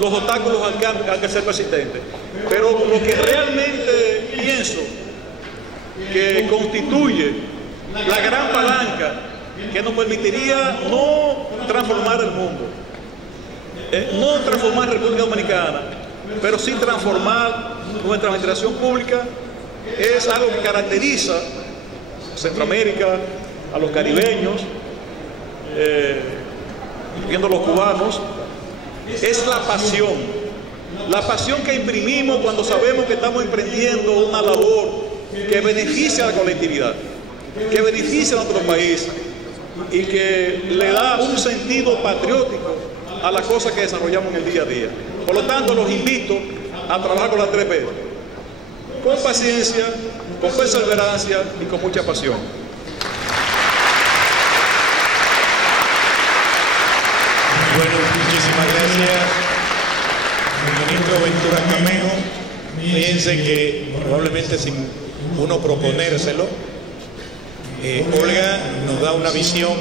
los obstáculos han que ser persistentes. Pero lo que realmente pienso que constituye la gran palanca que nos permitiría no transformar el mundo, no transformar República Dominicana, pero sí transformar nuestra administración pública, es algo que caracteriza a Centroamérica, a los caribeños, incluyendo los cubanos, es la pasión que imprimimos cuando sabemos que estamos emprendiendo una labor que beneficia a la colectividad, que beneficia a nuestro país y que le da un sentido patriótico a las cosas que desarrollamos en el día a día. Por lo tanto, los invito a trabajar con las 3 P, con paciencia, con perseverancia y con mucha pasión. Bueno, muchísimas gracias, ministro Ventura Camejo. Fíjense que probablemente sin uno proponérselo, Olga nos da una visión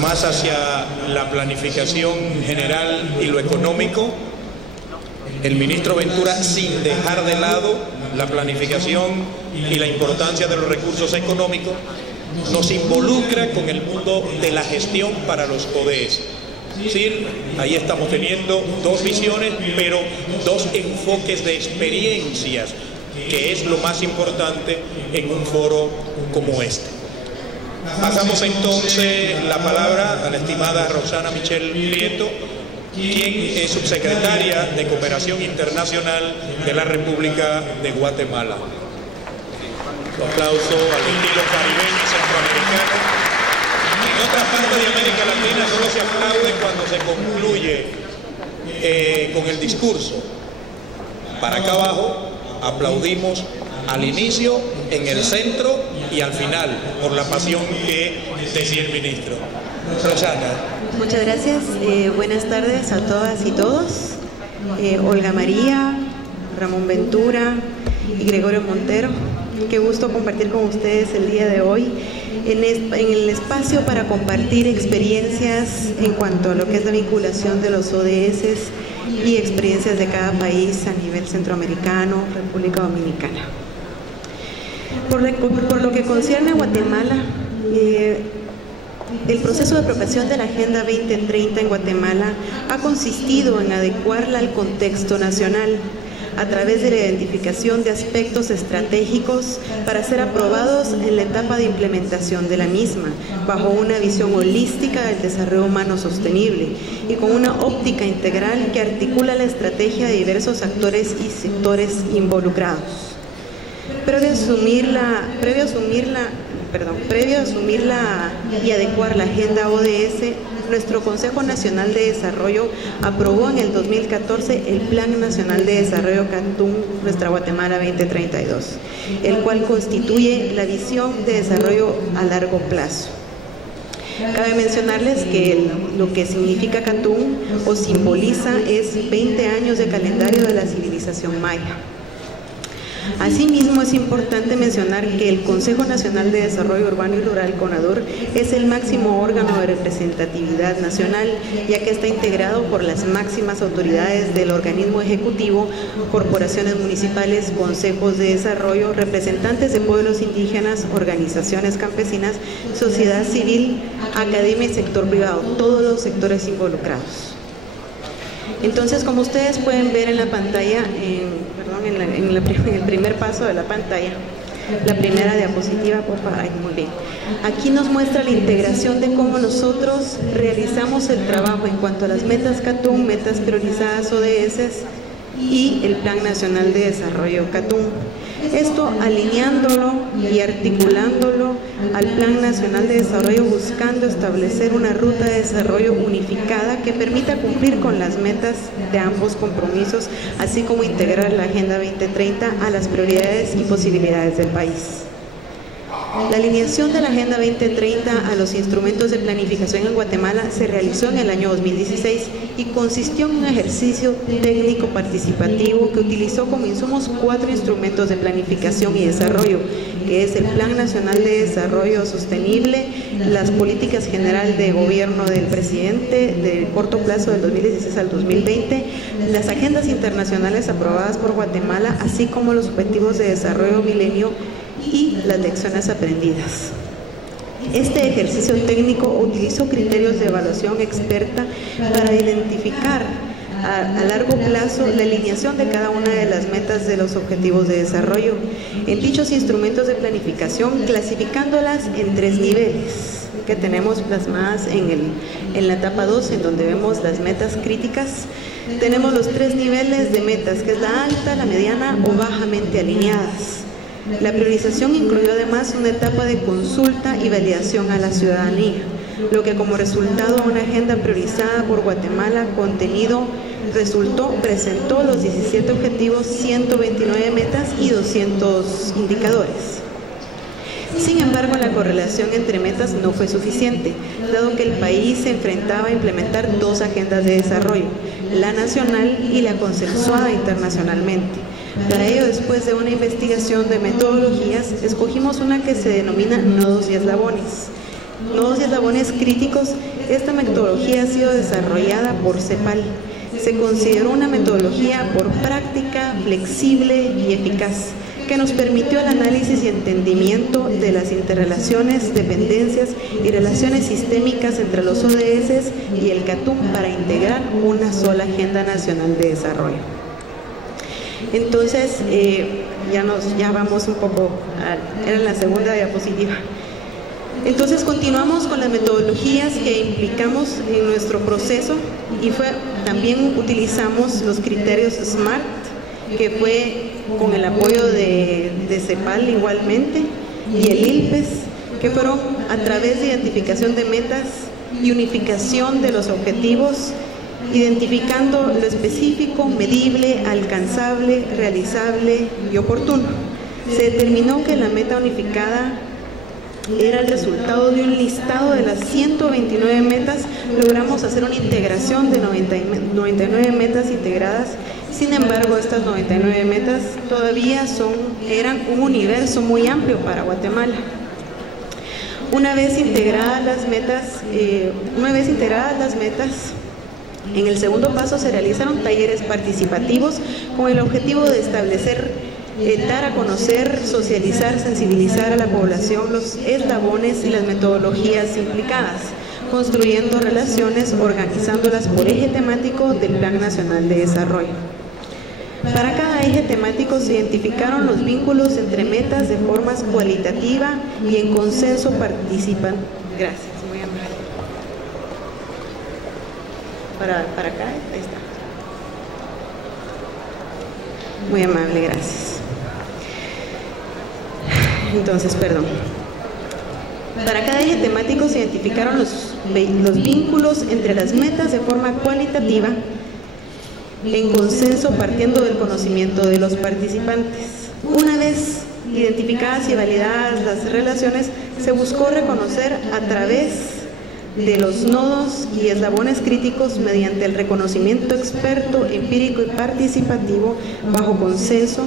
más hacia la planificación general y lo económico. El ministro Ventura, sin dejar de lado la planificación y la importancia de los recursos económicos, nos involucra con el mundo de la gestión para los ODS. Es decir, ahí estamos teniendo dos visiones, pero dos enfoques de experiencias, que es lo más importante en un foro como este. Pasamos entonces la palabra a la estimada Rosana Michelle Prieto, quien es subsecretaria de Cooperación Internacional de la República de Guatemala. Un aplauso al estilo caribeño centroamericano. En otras partes de América Latina solo se aplaude cuando se concluye con el discurso. Para acá abajo aplaudimos al inicio, en el centro y al final, por la pasión que decía el ministro. Rosana. Muchas gracias. Buenas tardes a todas y todos. Olga María, Ramón Ventura y Gregorio Montero. Qué gusto compartir con ustedes el día de hoy en el espacio para compartir experiencias en cuanto a lo que es la vinculación de los ODS y experiencias de cada país a nivel centroamericano, República Dominicana. Por lo que concierne a Guatemala, el proceso de apropiación de la Agenda 2030 en Guatemala ha consistido en adecuarla al contexto nacional a través de la identificación de aspectos estratégicos para ser aprobados en la etapa de implementación de la misma, bajo una visión holística del desarrollo humano sostenible y con una óptica integral que articula la estrategia de diversos actores y sectores involucrados. Previo a asumirla y adecuar la agenda ODS, nuestro Consejo Nacional de Desarrollo aprobó en el 2014 el Plan Nacional de Desarrollo Cantún Nuestra Guatemala 2032, el cual constituye la visión de desarrollo a largo plazo. Cabe mencionarles que lo que significa Cantún o simboliza es 20 años de calendario de la civilización maya. Asimismo, es importante mencionar que el Consejo Nacional de Desarrollo Urbano y Rural, CONADUR, es el máximo órgano de representatividad nacional, ya que está integrado por las máximas autoridades del organismo ejecutivo, corporaciones municipales, consejos de desarrollo, representantes de pueblos indígenas, organizaciones campesinas, sociedad civil, academia y sector privado, todos los sectores involucrados. Entonces, como ustedes pueden ver en la pantalla, en el primer paso de la pantalla, la primera diapositiva, por favor, muy bien. Aquí nos muestra la integración de cómo nosotros realizamos el trabajo en cuanto a las metas CATUM, metas priorizadas ODS y el Plan Nacional de Desarrollo CATUM. Esto alineándolo y articulándolo al Plan Nacional de Desarrollo, buscando establecer una ruta de desarrollo unificada que permita cumplir con las metas de ambos compromisos, así como integrar la Agenda 2030 a las prioridades y posibilidades del país. La alineación de la Agenda 2030 a los instrumentos de planificación en Guatemala se realizó en el año 2016 y consistió en un ejercicio técnico participativo que utilizó como insumos 4 instrumentos de planificación y desarrollo, que es el Plan Nacional de Desarrollo Sostenible, las políticas generales de gobierno del presidente de corto plazo del 2016 al 2020, las agendas internacionales aprobadas por Guatemala, así como los objetivos de desarrollo milenio y las lecciones aprendidas. Este ejercicio técnico utilizó criterios de evaluación experta para identificar a largo plazo la alineación de cada una de las metas de los objetivos de desarrollo en dichos instrumentos de planificación, clasificándolas en 3 niveles que tenemos plasmadas en la etapa 2, en donde vemos las metas críticas. Tenemos los 3 niveles de metas, que es la alta, la mediana o bajamente alineadas. La priorización incluyó además una etapa de consulta y validación a la ciudadanía, lo que como resultado una agenda priorizada por Guatemala presentó los 17 objetivos, 129 metas y 200 indicadores. Sin embargo, la correlación entre metas no fue suficiente, dado que el país se enfrentaba a implementar 2 agendas de desarrollo, la nacional y la consensuada internacionalmente. Para ello, después de una investigación de metodologías, escogimos una que se denomina nodos y eslabones. Nodos y eslabones críticos. Esta metodología ha sido desarrollada por CEPAL. Se consideró una metodología por práctica, flexible y eficaz, que nos permitió el análisis y entendimiento de las interrelaciones, dependencias y relaciones sistémicas entre los ODS y el CATUM para integrar una sola Agenda Nacional de Desarrollo. Entonces, ya vamos un poco, era la segunda diapositiva. Entonces continuamos con las metodologías que implicamos en nuestro proceso y también utilizamos los criterios SMART, que fue con el apoyo de CEPAL igualmente, y el ILPES, que fueron a través de identificación de metas y unificación de los objetivos, identificando lo específico, medible, alcanzable, realizable y oportuno. Se determinó que la meta unificada era el resultado de un listado de las 129 metas. Logramos hacer una integración de 99 metas integradas. Sin embargo, estas 99 metas todavía eran un universo muy amplio para Guatemala. Una vez integradas las metas, en el segundo paso se realizaron talleres participativos con el objetivo de establecer, dar a conocer, socializar, sensibilizar a la población los eslabones y las metodologías implicadas, construyendo relaciones, organizándolas por eje temático del Plan Nacional de Desarrollo. Para cada eje temático se identificaron los vínculos entre metas de forma cualitativa y en consenso participan. Gracias, muy amable. Para acá, ahí está. Muy amable, gracias. Entonces, perdón. Para cada eje temático se identificaron los vínculos entre las metas de forma cualitativa, en consenso partiendo del conocimiento de los participantes. Una vez identificadas y validadas las relaciones, se buscó reconocer a través de los nodos y eslabones críticos mediante el reconocimiento experto, empírico y participativo bajo consenso,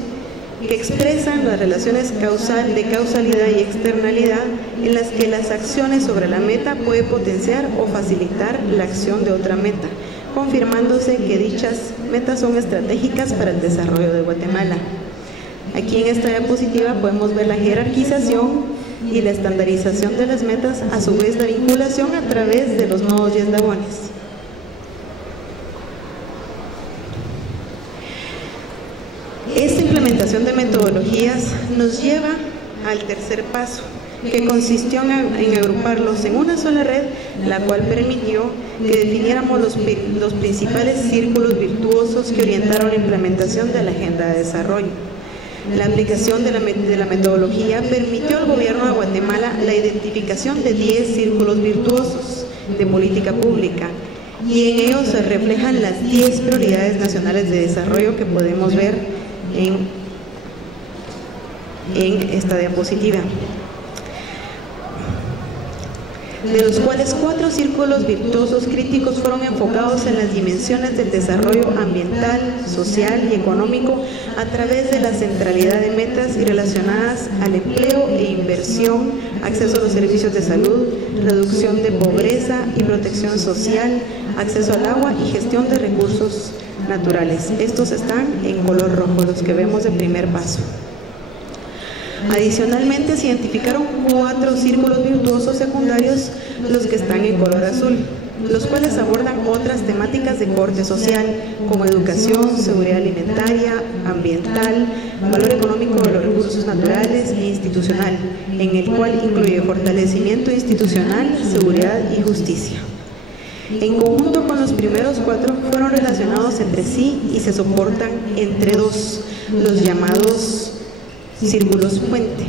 que expresan las relaciones de causalidad y externalidad en las que las acciones sobre la meta pueden potenciar o facilitar la acción de otra meta, confirmándose que dichas metas son estratégicas para el desarrollo de Guatemala. Aquí en esta diapositiva podemos ver la jerarquización y la estandarización de las metas, a su vez la vinculación a través de los nodos y eslabones. Esta implementación de metodologías nos lleva al tercer paso, que consistió en agruparlos en una sola red, la cual permitió que definiéramos los principales círculos virtuosos que orientaron la implementación de la Agenda de Desarrollo. La aplicación de la metodología permitió al gobierno de Guatemala la identificación de 10 círculos virtuosos de política pública, y en ellos se reflejan las 10 prioridades nacionales de desarrollo que podemos ver en esta diapositiva, de los cuales 4 círculos virtuosos críticos fueron enfocados en las dimensiones del desarrollo ambiental, social y económico a través de la centralidad de metas y relacionadas al empleo e inversión, acceso a los servicios de salud, reducción de pobreza y protección social, acceso al agua y gestión de recursos naturales. Estos están en color rojo, los que vemos de primer paso. Adicionalmente se identificaron 4 círculos virtuosos secundarios, los que están en color azul, los cuales abordan otras temáticas de corte social, como educación, seguridad alimentaria, ambiental, valor económico de los recursos naturales e institucional, en el cual incluye fortalecimiento institucional, seguridad y justicia. En conjunto con los primeros 4 fueron relacionados entre sí y se soportan entre 2, los llamados círculos puente,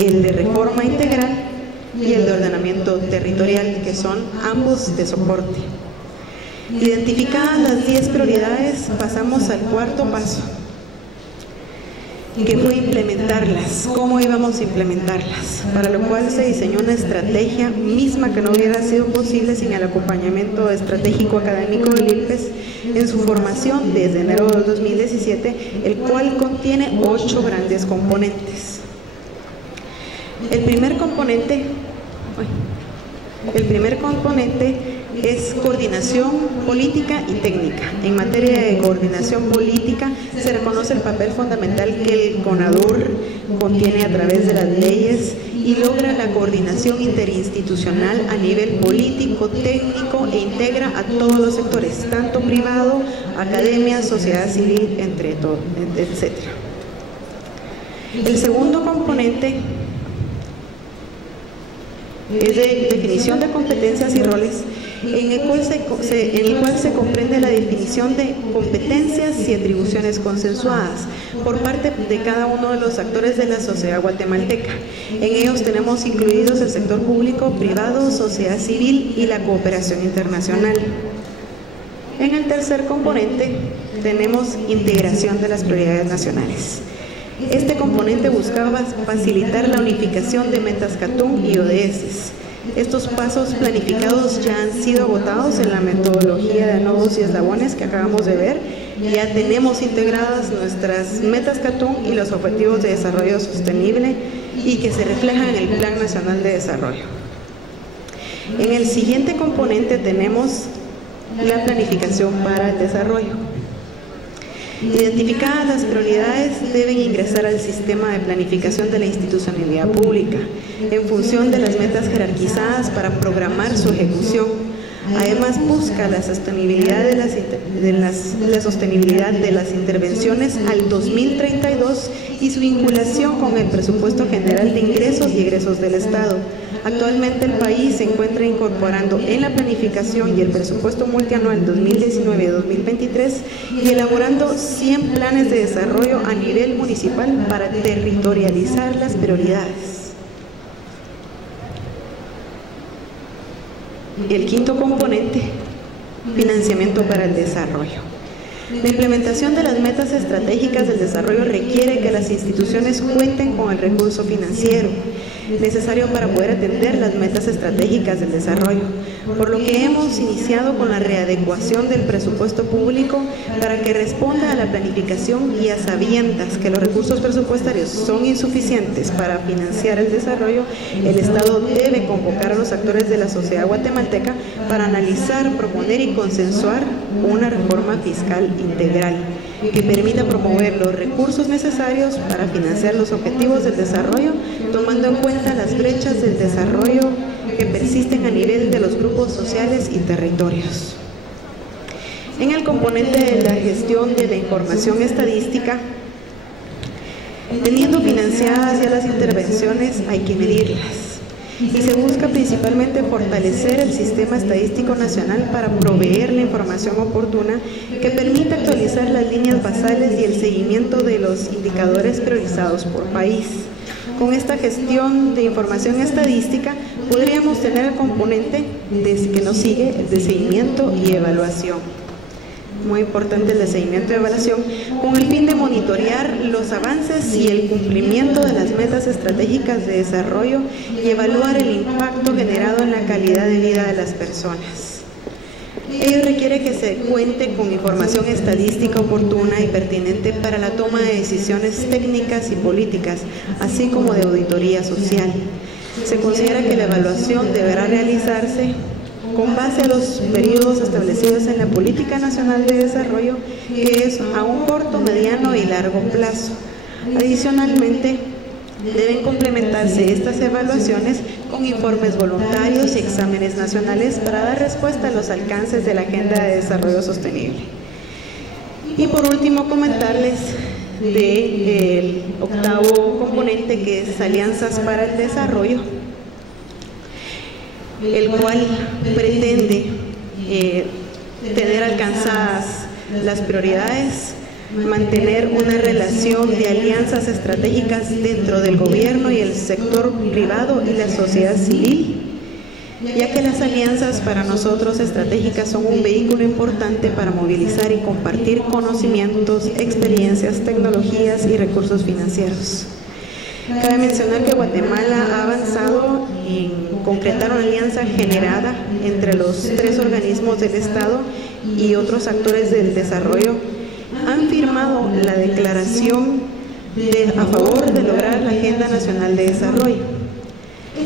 el de reforma integral y el de ordenamiento territorial, que son ambos de soporte. Identificadas las 10 prioridades, pasamos al cuarto paso, que fue implementarlas. ¿Cómo íbamos a implementarlas? Para lo cual se diseñó una estrategia misma que no hubiera sido posible sin el acompañamiento estratégico académico del ILPES en su formación desde enero de 2017, el cual contiene 8 grandes componentes. El primer componente es coordinación política y técnica. En materia de coordinación política se reconoce el papel fundamental que el CONADUR contiene a través de las leyes y logra la coordinación interinstitucional a nivel político, técnico e integra a todos los sectores, tanto privado, academia, sociedad civil, entre todos, etc. El segundo componente es de definición de competencias y roles, en el cual se comprende la definición de competencias y atribuciones consensuadas por parte de cada uno de los actores de la sociedad guatemalteca. En ellos tenemos incluidos el sector público, privado, sociedad civil y la cooperación internacional. En el tercer componente tenemos integración de las prioridades nacionales. Este componente buscaba facilitar la unificación de metas CATUM y ODS. Estos pasos planificados ya han sido agotados en la metodología de nodos y eslabones que acabamos de ver. Ya tenemos integradas nuestras metas CATUM y los objetivos de desarrollo sostenible y que se reflejan en el Plan Nacional de Desarrollo. En el siguiente componente tenemos la planificación para el desarrollo. Identificadas las prioridades, deben ingresar al sistema de planificación de la institucionalidad pública, en función de las metas jerarquizadas para programar su ejecución. Además, busca la sostenibilidad de las intervenciones al 2032 y su vinculación con el presupuesto general de ingresos y egresos del Estado. Actualmente el país se encuentra incorporando en la planificación y el presupuesto multianual 2019-2023 y elaborando 100 planes de desarrollo a nivel municipal para territorializar las prioridades. El quinto componente, financiamiento para el desarrollo. La implementación de las metas estratégicas del desarrollo requiere que las instituciones cuenten con el recurso financiero necesario para poder atender las metas estratégicas del desarrollo, por lo que hemos iniciado con la readecuación del presupuesto público para que responda a la planificación y a sabiendas que los recursos presupuestarios son insuficientes para financiar el desarrollo. El Estado debe convocar a los actores de la sociedad guatemalteca para analizar, proponer y consensuar una reforma fiscal integral que permita promover los recursos necesarios para financiar los objetivos del desarrollo, tomando en cuenta las brechas del desarrollo que persisten a nivel de los grupos sociales y territorios. En el componente de la gestión de la información estadística, teniendo financiadas ya las intervenciones, hay que medirlas. Y se busca principalmente fortalecer el sistema estadístico nacional para proveer la información oportuna que permita actualizar las líneas basales y el seguimiento de los indicadores priorizados por país. Con esta gestión de información estadística podríamos tener el componente que nos sigue, el de seguimiento y evaluación. Muy importante el de seguimiento y evaluación, con el fin de monitorear los avances y el cumplimiento de las metas estratégicas de desarrollo y evaluar el impacto generado en la calidad de vida de las personas. Ello requiere que se cuente con información estadística oportuna y pertinente para la toma de decisiones técnicas y políticas, así como de auditoría social. Se considera que la evaluación deberá realizarse con base a los periodos establecidos en la Política Nacional de Desarrollo, que es a un corto, mediano y largo plazo. Adicionalmente, deben complementarse estas evaluaciones con informes voluntarios y exámenes nacionales para dar respuesta a los alcances de la Agenda de Desarrollo Sostenible. Y por último, comentarles del octavo componente, que es Alianzas para el Desarrollo, el cual pretende tener alcanzadas las prioridades, mantener una relación de alianzas estratégicas dentro del gobierno y el sector privado y la sociedad civil, ya que las alianzas para nosotros estratégicas son un vehículo importante para movilizar y compartir conocimientos, experiencias, tecnologías y recursos financieros. Cabe mencionar que Guatemala ha avanzado en concretar una alianza generada entre los 3 organismos del Estado y otros actores del desarrollo. Han firmado la declaración a favor de lograr la Agenda Nacional de Desarrollo.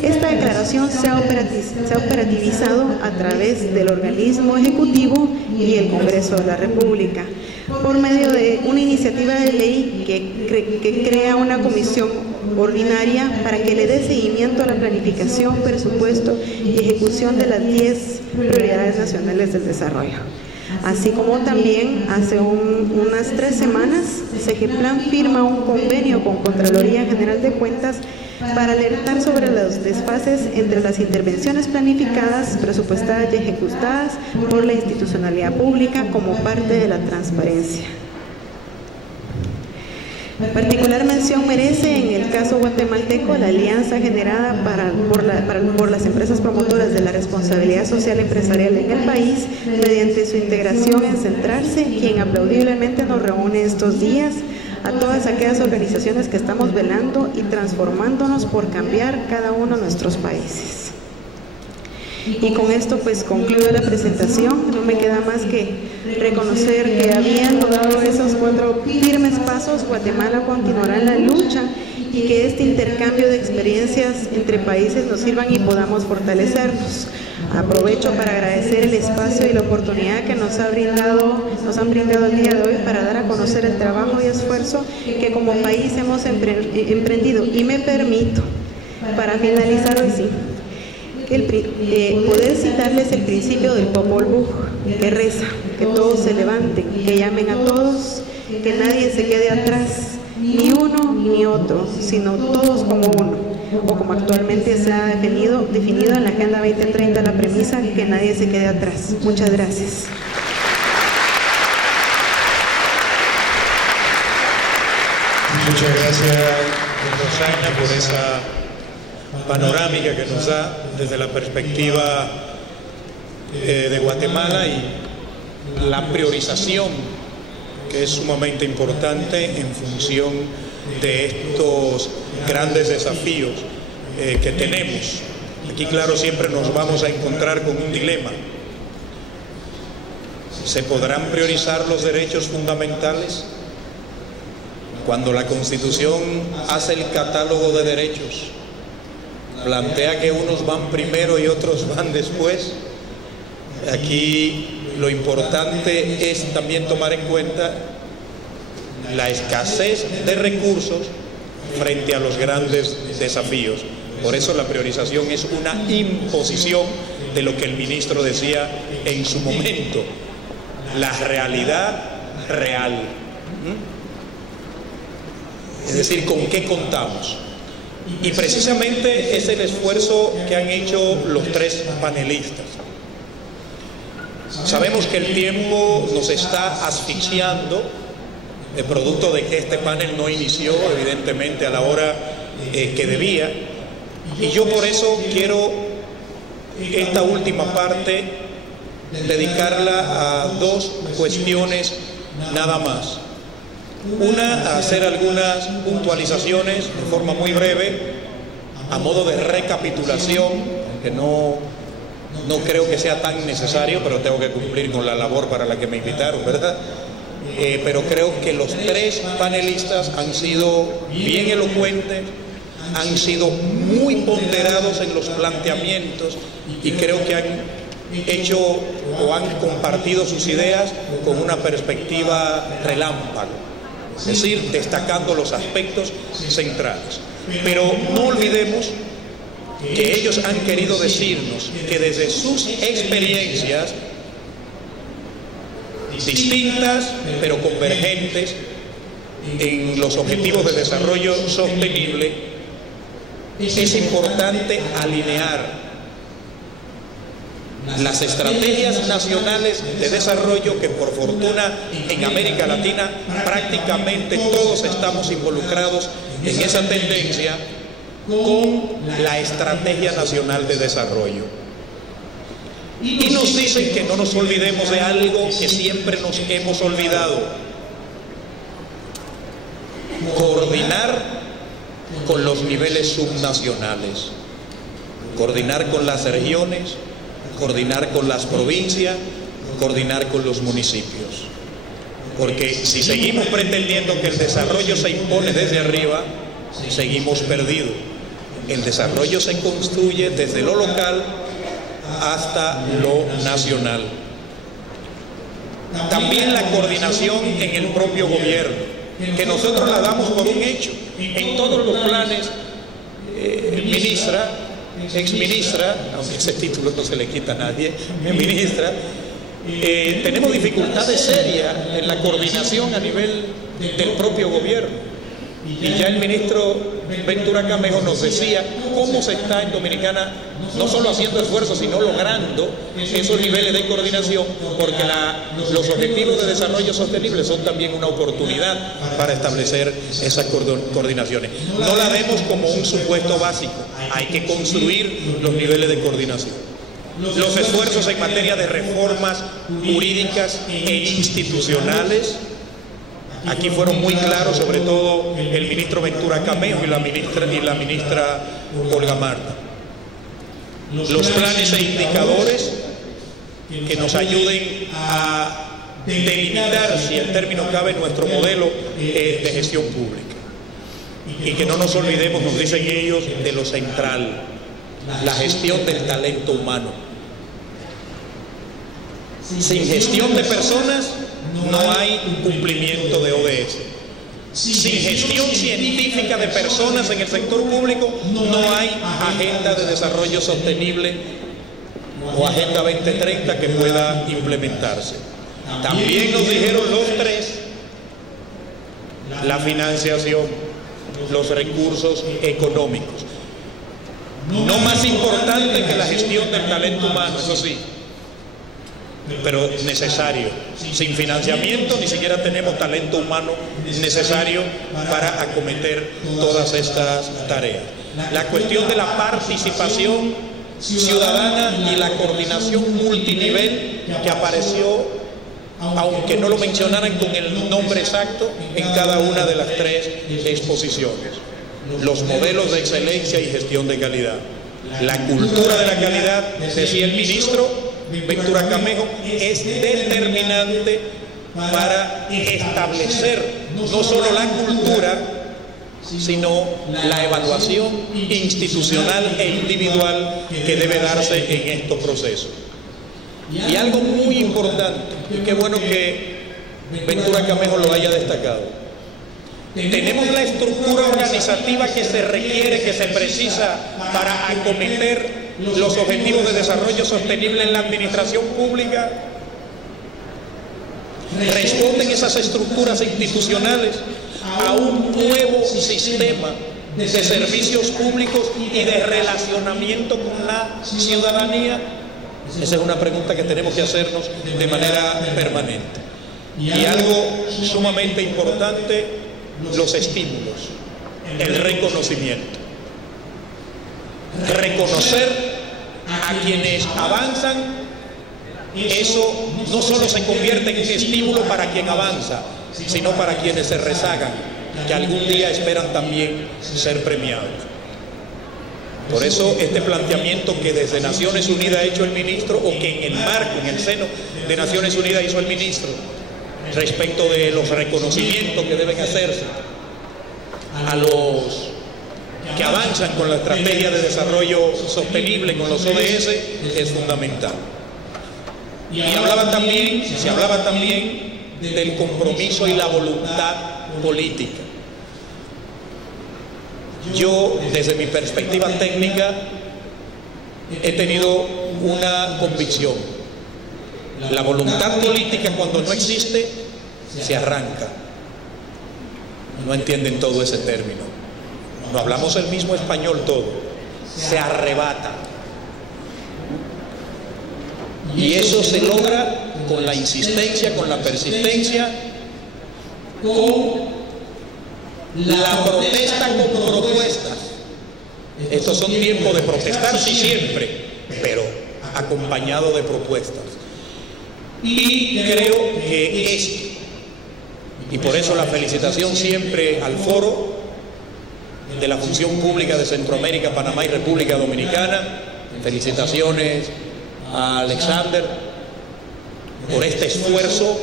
Esta declaración se ha operativizado a través del organismo ejecutivo y el Congreso de la República, por medio de una iniciativa de ley que crea una comisión ordinaria para que le dé seguimiento a la planificación, presupuesto y ejecución de las 10 prioridades nacionales del desarrollo. Así como también hace unas 3 semanas, Segeplan firma un convenio con Contraloría General de Cuentas para alertar sobre los desfases entre las intervenciones planificadas, presupuestadas y ejecutadas por la institucionalidad pública como parte de la transparencia. Particular mención merece en el caso guatemalteco la alianza generada por las empresas promotoras de la responsabilidad social empresarial en el país mediante su integración en Centrarse, quien aplaudiblemente nos reúne estos días, a todas aquellas organizaciones que estamos velando y transformándonos por cambiar cada uno de nuestros países. Y con esto pues concluyo la presentación. No me queda más que reconocer que habiendo dado esos 4 firmes pasos, Guatemala continuará en la lucha y que este intercambio de experiencias entre países nos sirvan y podamos fortalecernos. Aprovecho para agradecer el espacio y la oportunidad que nos han brindado el día de hoy para dar a conocer el trabajo y esfuerzo que como país hemos emprendido. Y me permito, para finalizar hoy sí, poder citarles el principio del Popol Vuh, que reza: que todos se levanten, que llamen a todos, que nadie se quede atrás, ni uno ni otro, sino todos como uno, o como actualmente se ha definido en la Agenda 2030 la premisa: que nadie se quede atrás. Muchas gracias. Muchas gracias, Rosana, por esa panorámica que nos da desde la perspectiva de Guatemala y la priorización, que es sumamente importante en función de estos grandes desafíos que tenemos. Aquí, claro, siempre nos vamos a encontrar con un dilema. ¿Se podrán priorizar los derechos fundamentales? Cuando la Constitución hace el catálogo de derechos, plantea que unos van primero y otros van después. Aquí lo importante es también tomar en cuenta la escasez de recursos frente a los grandes desafíos. Por eso la priorización es una imposición de lo que el ministro decía en su momento, la realidad real. Es decir, ¿con qué contamos? Y precisamente es el esfuerzo que han hecho los 3 panelistas. Sabemos que el tiempo nos está asfixiando, el producto de que este panel no inició evidentemente a la hora que debía, y yo por eso quiero esta última parte dedicarla a 2 cuestiones nada más. Una, a hacer algunas puntualizaciones de forma muy breve, a modo de recapitulación, que no creo que sea tan necesario, pero tengo que cumplir con la labor para la que me invitaron, ¿verdad? Pero creo que los 3 panelistas han sido bien elocuentes, han sido muy ponderados en los planteamientos y creo que han hecho o han compartido sus ideas con una perspectiva relámpago. Es decir, destacando los aspectos centrales. Pero no olvidemos que ellos han querido decirnos que desde sus experiencias distintas pero convergentes en los objetivos de desarrollo sostenible, es importante alinear las estrategias nacionales de desarrollo, que por fortuna en América Latina prácticamente todos estamos involucrados en esa tendencia, con la Estrategia Nacional de Desarrollo. Y nos dicen que no nos olvidemos de algo que siempre nos hemos olvidado: coordinar con los niveles subnacionales, coordinar con las regiones, coordinar con las provincias, coordinar con los municipios. Porque si seguimos pretendiendo que el desarrollo se impone desde arriba, seguimos perdidos. El desarrollo se construye desde lo local hasta lo nacional. También la coordinación en el propio gobierno, que nosotros la damos por un hecho. En todos los planes, exministra, aunque ese título no se le quita a nadie, ministra, tenemos dificultades serias en la coordinación a nivel del propio gobierno. Y ya el ministro Ventura Camejo nos decía cómo se está en Dominicana no solo haciendo esfuerzos, sino logrando esos niveles de coordinación, porque los objetivos de desarrollo sostenible son también una oportunidad para establecer esas coordinaciones. No la vemos como un supuesto básico, hay que construir los niveles de coordinación. Los esfuerzos en materia de reformas jurídicas e institucionales, aquí fueron muy claros, sobre todo el ministro Ventura Camejo y la ministra Olga Marta. Los planes e indicadores que nos ayuden a delimitar, si el término cabe, nuestro modelo de gestión pública. Y que no nos olvidemos, nos dicen ellos, de lo central, la gestión del talento humano. Sin gestión de personas no hay cumplimiento de ODS. Sin gestión científica de personas en el sector público no hay agenda de desarrollo sostenible o agenda 2030 que pueda implementarse. También nos dijeron los tres: la financiación, los recursos económicos. No más importante que la gestión del talento humano, eso sí, pero necesario. Sin financiamiento ni siquiera tenemos talento humano necesario para acometer todas estas tareas. La cuestión de la participación ciudadana y la coordinación multinivel que apareció, aunque no lo mencionaran con el nombre exacto, en cada una de las tres exposiciones. Los modelos de excelencia y gestión de calidad. La cultura de la calidad, decía el ministro Ventura Camejo, es determinante para establecer no solo la cultura, sino la evaluación institucional e individual que debe darse en estos procesos. Y algo muy importante, y qué bueno que Ventura Camejo lo haya destacado: tenemos la estructura organizativa que se requiere, que se precisa para acometer los objetivos de desarrollo sostenible en la administración pública. Responden esas estructuras institucionales a un nuevo sistema de servicios públicos y de relacionamiento con la ciudadanía. Esa es una pregunta que tenemos que hacernos de manera permanente. Y algo sumamente importante: los estímulos, el reconocimiento. Reconocer a quienes avanzan, eso no solo se convierte en estímulo para quien avanza, sino para quienes se rezagan, que algún día esperan también ser premiados. Por eso este planteamiento que desde Naciones Unidas ha hecho el ministro, o que en el marco, en el seno de Naciones Unidas hizo el ministro, respecto de los reconocimientos que deben hacerse a los que avanzan con la estrategia de desarrollo sostenible, con los ODS, es fundamental. Y se hablaba también del compromiso y la voluntad política. Yo, desde mi perspectiva técnica, he tenido una convicción: la voluntad política, cuando no existe, se arranca. No entienden todo ese término. No hablamos el mismo español todo. Se arrebata. Y eso se logra con la insistencia, con la persistencia, con la protesta con propuestas. Estos son tiempos de protestar, sí, siempre, pero acompañado de propuestas. Y creo que esto, y por eso la felicitación siempre al Foro de la Función Pública de Centroamérica, Panamá y República Dominicana. Felicitaciones a Alexander por este esfuerzo,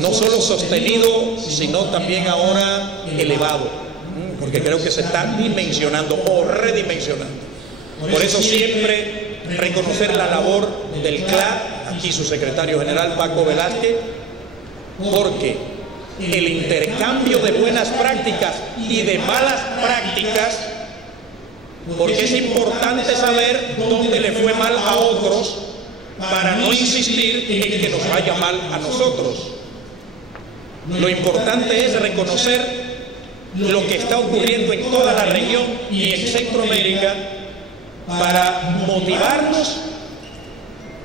no solo sostenido, sino también ahora elevado, porque creo que se está dimensionando o redimensionando. Por eso siempre reconocer la labor del CLAD, aquí su secretario general Paco Velázquez, porque el intercambio de buenas prácticas y de malas prácticas, porque es importante saber dónde le fue mal a otros para no insistir en que nos vaya mal a nosotros. Lo importante es reconocer lo que está ocurriendo en toda la región y en Centroamérica para motivarnos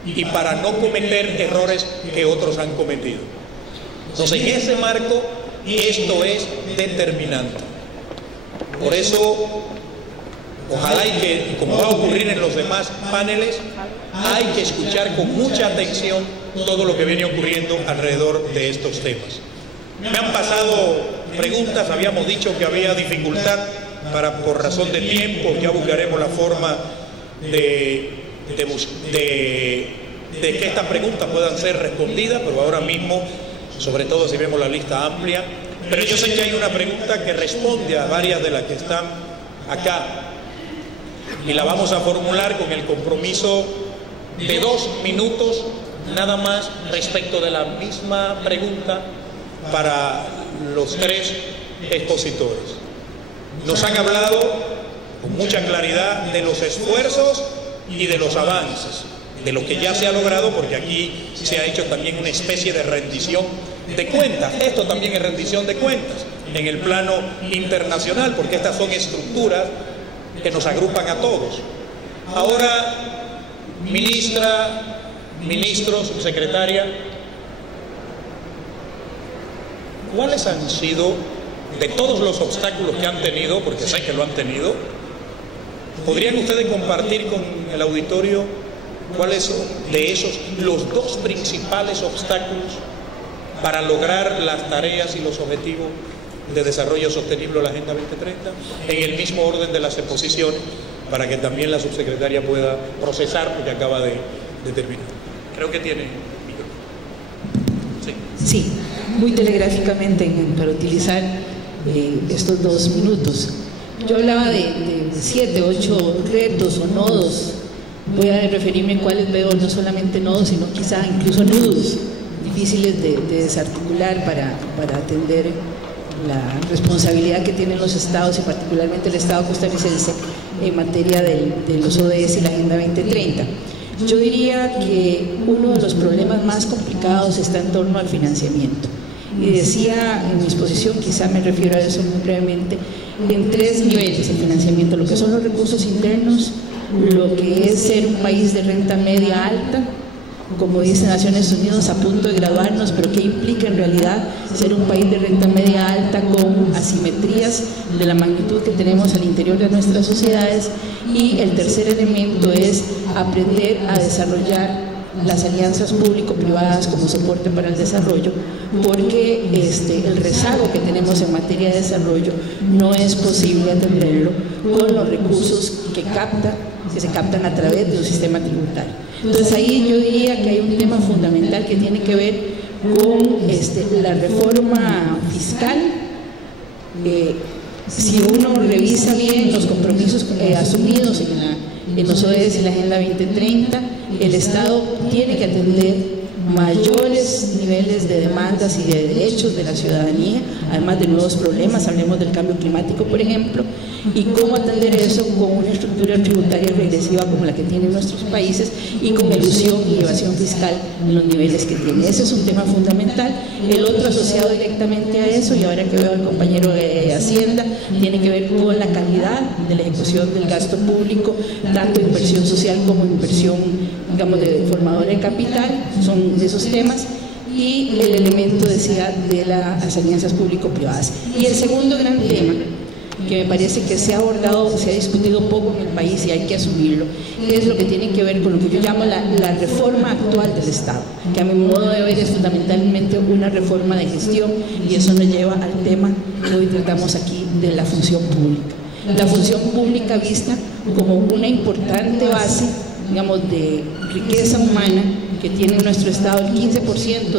y para no cometer errores que otros han cometido. Entonces, en ese marco, esto es determinante. Por eso, ojalá y que, como va a ocurrir en los demás paneles, hay que escuchar con mucha atención todo lo que viene ocurriendo alrededor de estos temas. Me han pasado preguntas, habíamos dicho que había dificultad por razón de tiempo, ya buscaremos la forma de que estas preguntas puedan ser respondidas, pero ahora mismo, sobre todo si vemos la lista amplia, pero yo sé que hay una pregunta que responde a varias de las que están acá y la vamos a formular con el compromiso de 2 minutos nada más respecto de la misma pregunta para los 3 expositores. Nos han hablado con mucha claridad de los esfuerzos y de los avances, de lo que ya se ha logrado, porque aquí se ha hecho también una especie de rendición de cuentas. Esto también es rendición de cuentas en el plano internacional, porque estas son estructuras que nos agrupan a todos. Ahora, ministra, ministro, subsecretaria, ¿cuáles han sido, de todos los obstáculos que han tenido, porque sé que lo han tenido, podrían ustedes compartir con el auditorio cuáles son de esos los 2 principales obstáculos para lograr las tareas y los objetivos de desarrollo sostenible de la Agenda 2030, en el mismo orden de las exposiciones, para que también la subsecretaria pueda procesar, porque acaba de terminar? Creo que tiene micrófono. Sí. Sí, muy telegráficamente para utilizar estos 2 minutos. Yo hablaba de 7, 8 retos o nodos. Voy a referirme a cuáles veo no solamente nodos, sino quizá incluso nudos difíciles de desarticular para atender la responsabilidad que tienen los estados y particularmente el Estado costarricense en materia de los ODS y la Agenda 2030. Yo diría que uno de los problemas más complicados está en torno al financiamiento. Y decía en mi exposición, quizá me refiero a eso muy brevemente, en 3 niveles el financiamiento: lo que son los recursos internos, lo que es ser un país de renta media alta, como dice Naciones Unidas, a punto de graduarnos, pero que implica en realidad ser un país de renta media alta con asimetrías de la magnitud que tenemos al interior de nuestras sociedades. Y el tercer elemento es aprender a desarrollar las alianzas público-privadas como soporte para el desarrollo, porque el rezago que tenemos en materia de desarrollo no es posible atenderlo con los recursos que se captan a través de un sistema tributario. Entonces ahí yo diría que hay un tema fundamental que tiene que ver con la reforma fiscal. Si uno revisa bien los compromisos asumidos en los ODS y la Agenda 2030, el Estado tiene que atender mayores niveles de demandas y de derechos de la ciudadanía, además de nuevos problemas. Hablemos del cambio climático, por ejemplo, y cómo atender eso con una estructura tributaria regresiva como la que tienen nuestros países y con elusión y evasión fiscal en los niveles que tiene. Ese es un tema fundamental. El otro asociado directamente a eso, y ahora que veo al compañero de Hacienda, tiene que ver con la calidad de la ejecución del gasto público, tanto inversión social como inversión, digamos, de formadora de capital. Son de esos temas. Y el elemento, decía, de las alianzas público-privadas. Y el segundo gran tema, que me parece que se ha abordado, se ha discutido poco en el país y hay que asumirlo, es lo que tiene que ver con lo que yo llamo la reforma actual del Estado, que a mi modo de ver es fundamentalmente una reforma de gestión, y eso nos lleva al tema que hoy tratamos aquí de la función pública. La función pública vista como una importante base, digamos, de riqueza humana que tiene nuestro Estado. El 15%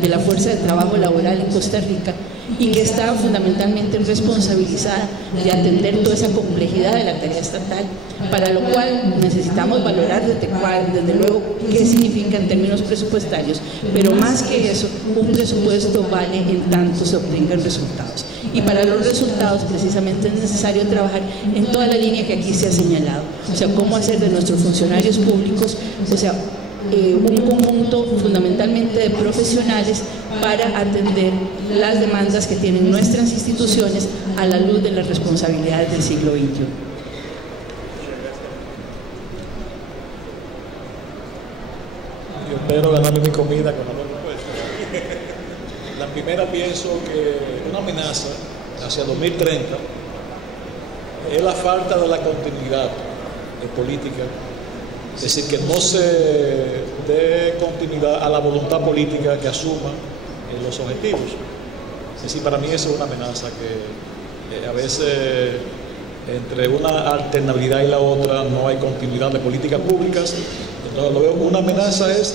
de la fuerza de trabajo laboral en Costa Rica y que está fundamentalmente responsabilizada de atender toda esa complejidad de la tarea estatal, para lo cual necesitamos valorar desde luego qué significa en términos presupuestarios, pero más que eso, un presupuesto vale en tanto se obtengan resultados. Y para los resultados precisamente es necesario trabajar en toda la línea que aquí se ha señalado, o sea, cómo hacer de nuestros funcionarios públicos, o sea, un conjunto fundamentalmente de profesionales para atender las demandas que tienen nuestras instituciones a la luz de las responsabilidades del siglo XXI. Yo espero ganarme mi comida con la respuesta. La primera, pienso que una amenaza hacia 2030 es la falta de la continuidad política. Es decir, que no se dé continuidad a la voluntad política que asuma los objetivos. Es decir, para mí eso es una amenaza que a veces entre una alternabilidad y la otra no hay continuidad de políticas públicas. Entonces lo veo, una amenaza es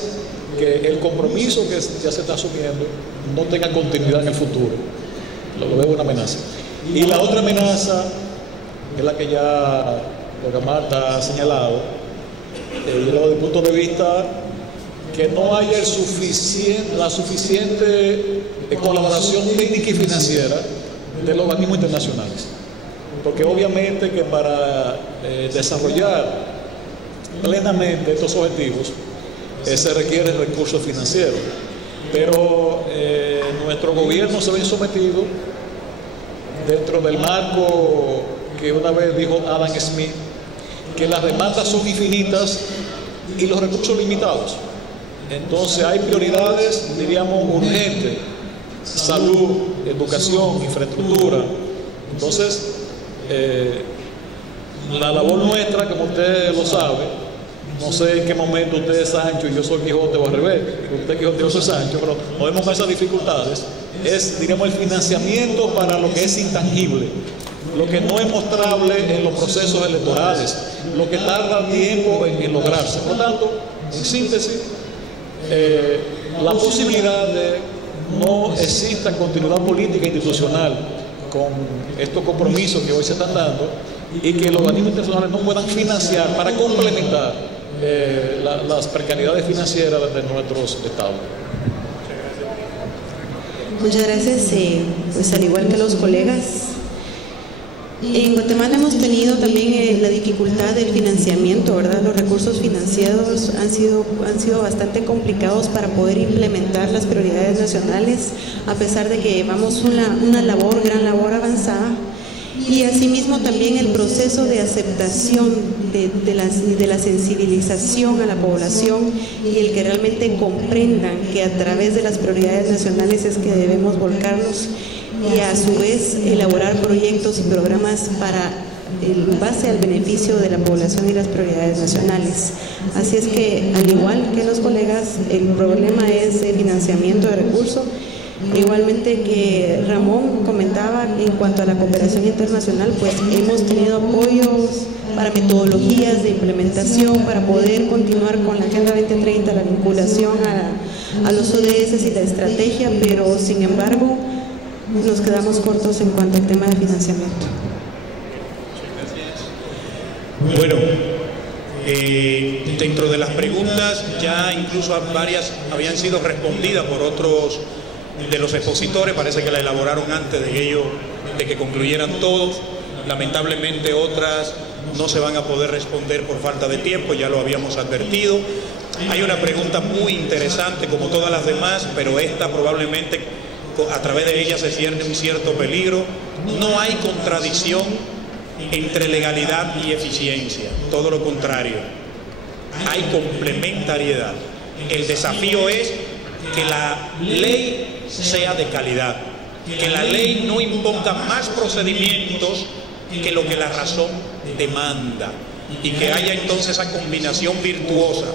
que el compromiso que ya se está asumiendo no tenga continuidad en el futuro. Lo veo una amenaza. Y la otra amenaza, que es la que ya Olga Marta ha señalado, desde el punto de vista que no haya la suficiente colaboración técnica y financiera de los organismos internacionales. Porque obviamente que para desarrollar plenamente estos objetivos se requieren recursos financieros. Pero nuestro gobierno se ve sometido dentro del marco que una vez dijo Adam Smith, que las demandas son infinitas y los recursos limitados. Entonces hay prioridades, diríamos, urgentes: salud, educación, infraestructura. Entonces, la labor nuestra, como usted lo sabe, no sé en qué momento usted es Sancho y yo soy Quijote o al revés, usted es Quijote y yo soy Sancho, pero no vemos esas dificultades, es, diríamos, el financiamiento para lo que es intangible, lo que no es mostrable en los procesos electorales, lo que tarda tiempo en lograrse. Por lo tanto, en síntesis, la posibilidad de no exista continuidad política e institucional con estos compromisos que hoy se están dando y que los organismos internacionales no puedan financiar para complementar las precariedades financieras de nuestros estados. Muchas gracias. Pues al igual que los colegas, en Guatemala hemos tenido también la dificultad del financiamiento, ¿verdad? Los recursos financieros han sido bastante complicados para poder implementar las prioridades nacionales, a pesar de que llevamos una gran labor avanzada. Y asimismo también el proceso de aceptación de la sensibilización a la población y el que realmente comprendan que a través de las prioridades nacionales es que debemos volcarnos y a su vez elaborar proyectos y programas en base al beneficio de la población y las prioridades nacionales. Así es que, al igual que los colegas, el problema es el financiamiento de recursos. Igualmente que Ramón comentaba en cuanto a la cooperación internacional, pues hemos tenido apoyos para metodologías de implementación para poder continuar con la Agenda 2030, la vinculación a los ODS y la estrategia, pero sin embargo nos quedamos cortos en cuanto al tema de financiamiento. Bueno, dentro de las preguntas ya incluso varias habían sido respondidas por otros de los expositores. Parece que la elaboraron antes de que concluyeran todos. Lamentablemente otras no se van a poder responder por falta de tiempo, ya lo habíamos advertido. Hay una pregunta muy interesante como todas las demás, pero esta probablemente a través de ella se cierne un cierto peligro. No hay contradicción entre legalidad y eficiencia, todo lo contrario, hay complementariedad. El desafío es que la ley sea de calidad, que la ley no imponga más procedimientos que lo que la razón demanda y que haya entonces esa combinación virtuosa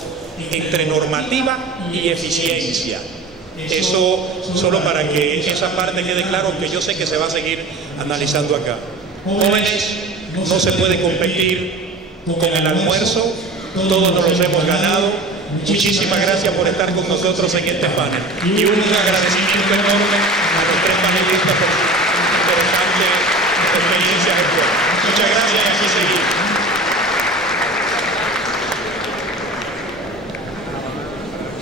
entre normativa y eficiencia. Eso solo para que esa parte quede claro, que yo sé que se va a seguir analizando acá. Jóvenes, no se puede competir con el almuerzo, todos nos los hemos ganado. Muchísimas gracias por estar con nosotros en este panel. Y un agradecimiento enorme a los tres panelistas por su interesante experiencia de juego. Muchas gracias y así seguimos.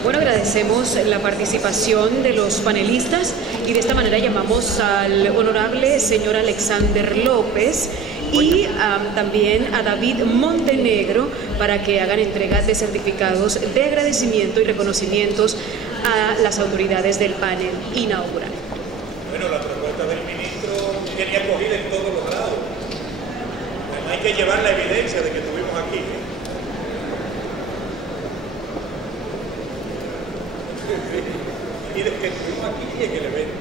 Bueno, agradecemos la participación de los panelistas y de esta manera llamamos al honorable señor Alexander López y también a David Montenegro para que hagan entrega de certificados de agradecimiento y reconocimientos a las autoridades del panel inaugural. Bueno, la propuesta del ministro tiene acogida en todos los lados. Hay que llevar la evidencia de que estuvimos aquí. Y de que estuvimos aquí en el evento.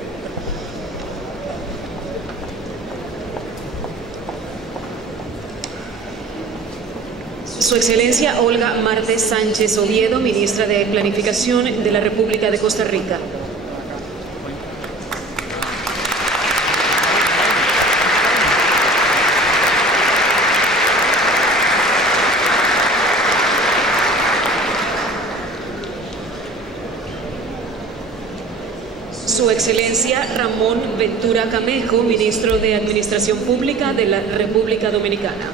Su Excelencia Olga Martes Sánchez Oviedo, Ministra de Planificación de la República de Costa Rica. Su Excelencia Ramón Ventura Camejo, Ministro de Administración Pública de la República Dominicana.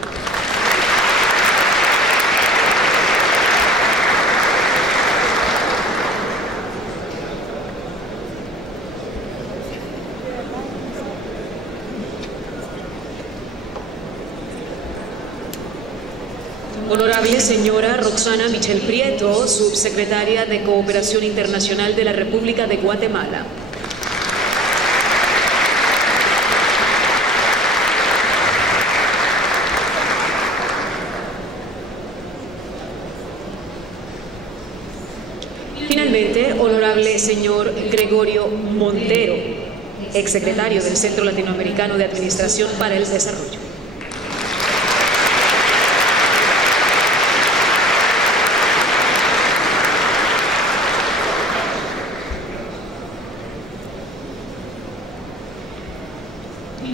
Honorable señora Roxana Michel Prieto, subsecretaria de Cooperación Internacional de la República de Guatemala. Finalmente, honorable señor Gregorio Montero, exsecretario del Centro Latinoamericano de Administración para el Desarrollo.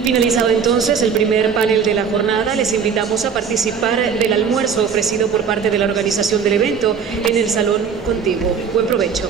Finalizado entonces el primer panel de la jornada, les invitamos a participar del almuerzo ofrecido por parte de la organización del evento en el Salón Contiguo. Buen provecho.